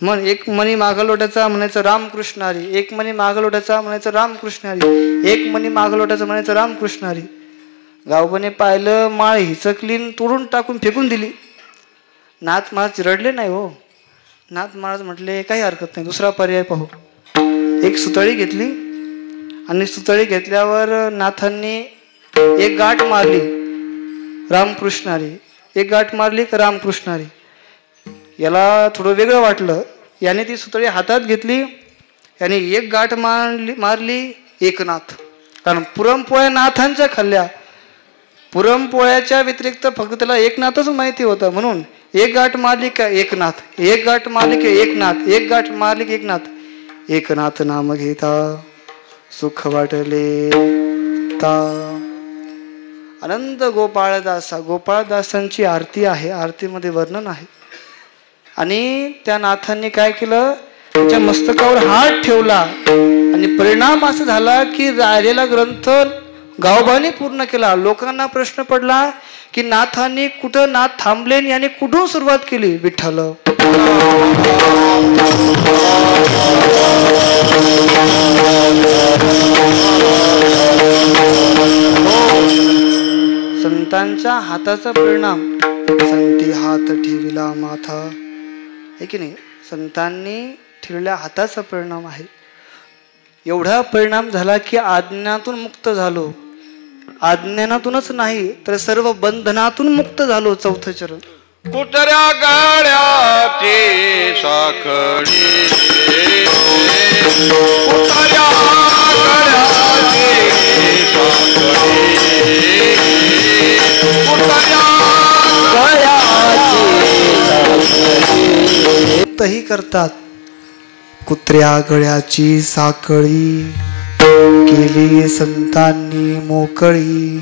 मग एक मणी मागं लोटायचा म्हणायचं रामकृष्ण हरी, एक मणी मागं लोटायचा म्हणायचं रामकृष्ण हरी, एक मणी मागं लोटायचं म्हणायचं रामकृष्ण हरी. गावबाने पाहिलं, माळ हिचकली, तोडून टाकून फेकून दिली. नाथ महाराज रडले नाही हो. नाथ महाराज म्हटले काही हरकत नाही, दुसरा पर्याय पाहू. एक सुतळी घेतली आणि सुतळी घेतल्यावर नाथांनी एक गाठ मारली, रामकृष्ण हरी. एक गाठ मारली का रामकृष्ण हरी. याला थोडं वेगळं वाटलं. याने ती सुतळी हातात घेतली, याने एक गाठ मारली एकनाथ. कारण पुरणपोळ्या नाथांच्या खाल्ल्या, पुरणपोळ्याच्या व्यतिरिक्त फक्त त्याला एकनाथच माहिती होतं. म्हणून एक गाठ मारली का एकनाथ, एक गाठ मारली की एकनाथ, एक गाठ मारली की एकनाथ. एकनाथ नाम घेता सुख वाटले ता. अनंत गोपाळदासा, गोपाळदासांची आरती आहे, आरतीमध्ये वर्णन आहे. आणि त्या नाथांनी काय केलं, त्याच्या मस्तकावर हात ठेवला आणि परिणाम असा झाला की राहिलेला ग्रंथ गावबाने पूर्ण केला. लोकांना प्रश्न पडला की नाथांनी कुठं नाथ थांबले याने कुठून सुरुवात केली. विठ्ठल. संतांच्या हाताचा परिणाम. संती हात ठेविला माथा, आहे की नाही. संतांनी ठेवलेल्या हाताचा परिणाम आहे. एवढा परिणाम झाला की अज्ञानातून मुक्त झालो. अज्ञानातूनच नाही तर सर्व बंधनातून मुक्त झालो. चौथं चरण. कुतऱ्या गाड्याची साखळी, कुतऱ्या गाड्याची साखळी, कुतऱ्या मुक्तही करतात. कुत्र्या गळ्याची साखळी केली संतांनी मोकळी.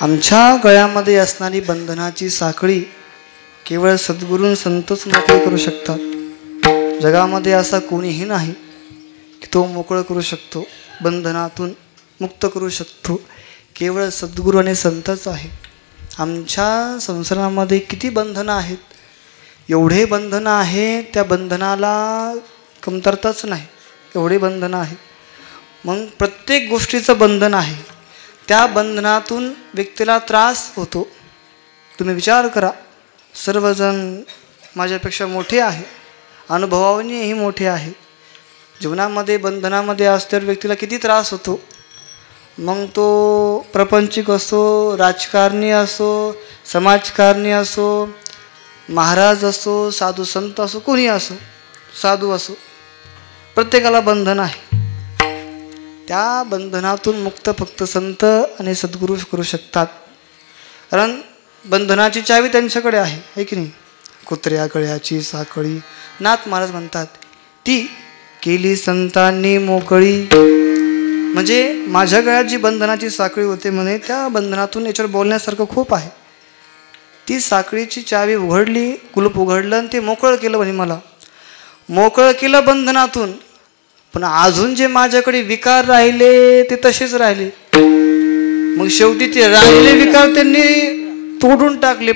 आमच्या गळ्यामध्ये असणारी बंधनाची साखळी केवळ सद्गुरू संतच मोकळे करू शकतात. जगामध्ये असा कोणीही नाही की तो मोकळं करू शकतो, बंधनातून मुक्त करू शकतो. केवळ सद्गुरू आणि संतच आहे. आमच्या संसारामध्ये किती बंधनं आहेत, एवढे बंधनं आहे, त्या बंधनाला कमतरताच नाही, एवढे बंधनं आहे. मग प्रत्येक गोष्टीचं बंधन आहे. त्या बंधनातून व्यक्तीला त्रास होतो. तुम्ही विचार करा, सर्वजण माझ्यापेक्षा मोठे आहे, अनुभवानेही मोठे आहे. जीवनामध्ये बंधनामध्ये असल्यावर व्यक्तीला किती त्रास होतो. मग तो प्रपंचिक असो, राजकारणी असो, समाजकारणी असो, महाराज असो, साधू संत असो, कोणी असो, साधू असो, प्रत्येकाला बंधन आहे. त्या बंधनातून मुक्त फक्त संत आणि सद्गुरू करू शकतात. कारण बंधनाची चावी त्यांच्याकडे आहे की नाही. कुत्र्या गळ्याची साखळी नाथ महाराज म्हणतात ती केली संतांनी मोकळी. म्हणजे माझ्या गळ्यात जी बंधनाची साखळी होते म्हणे, त्या बंधनातून याच्यावर बोलण्यासारखं खूप आहे. ती साखळीची चावी उघडली, कुलूप उघडलं आणि ते मोकळं केलं म्हणे. मला मोकळं केलं बंधनातून, पण अजून जे माझ्याकडे विकार राहिले ते तसेच राहिले. मग शेवटी ते राहिलेले विकार त्यांनी तोडून टाकले.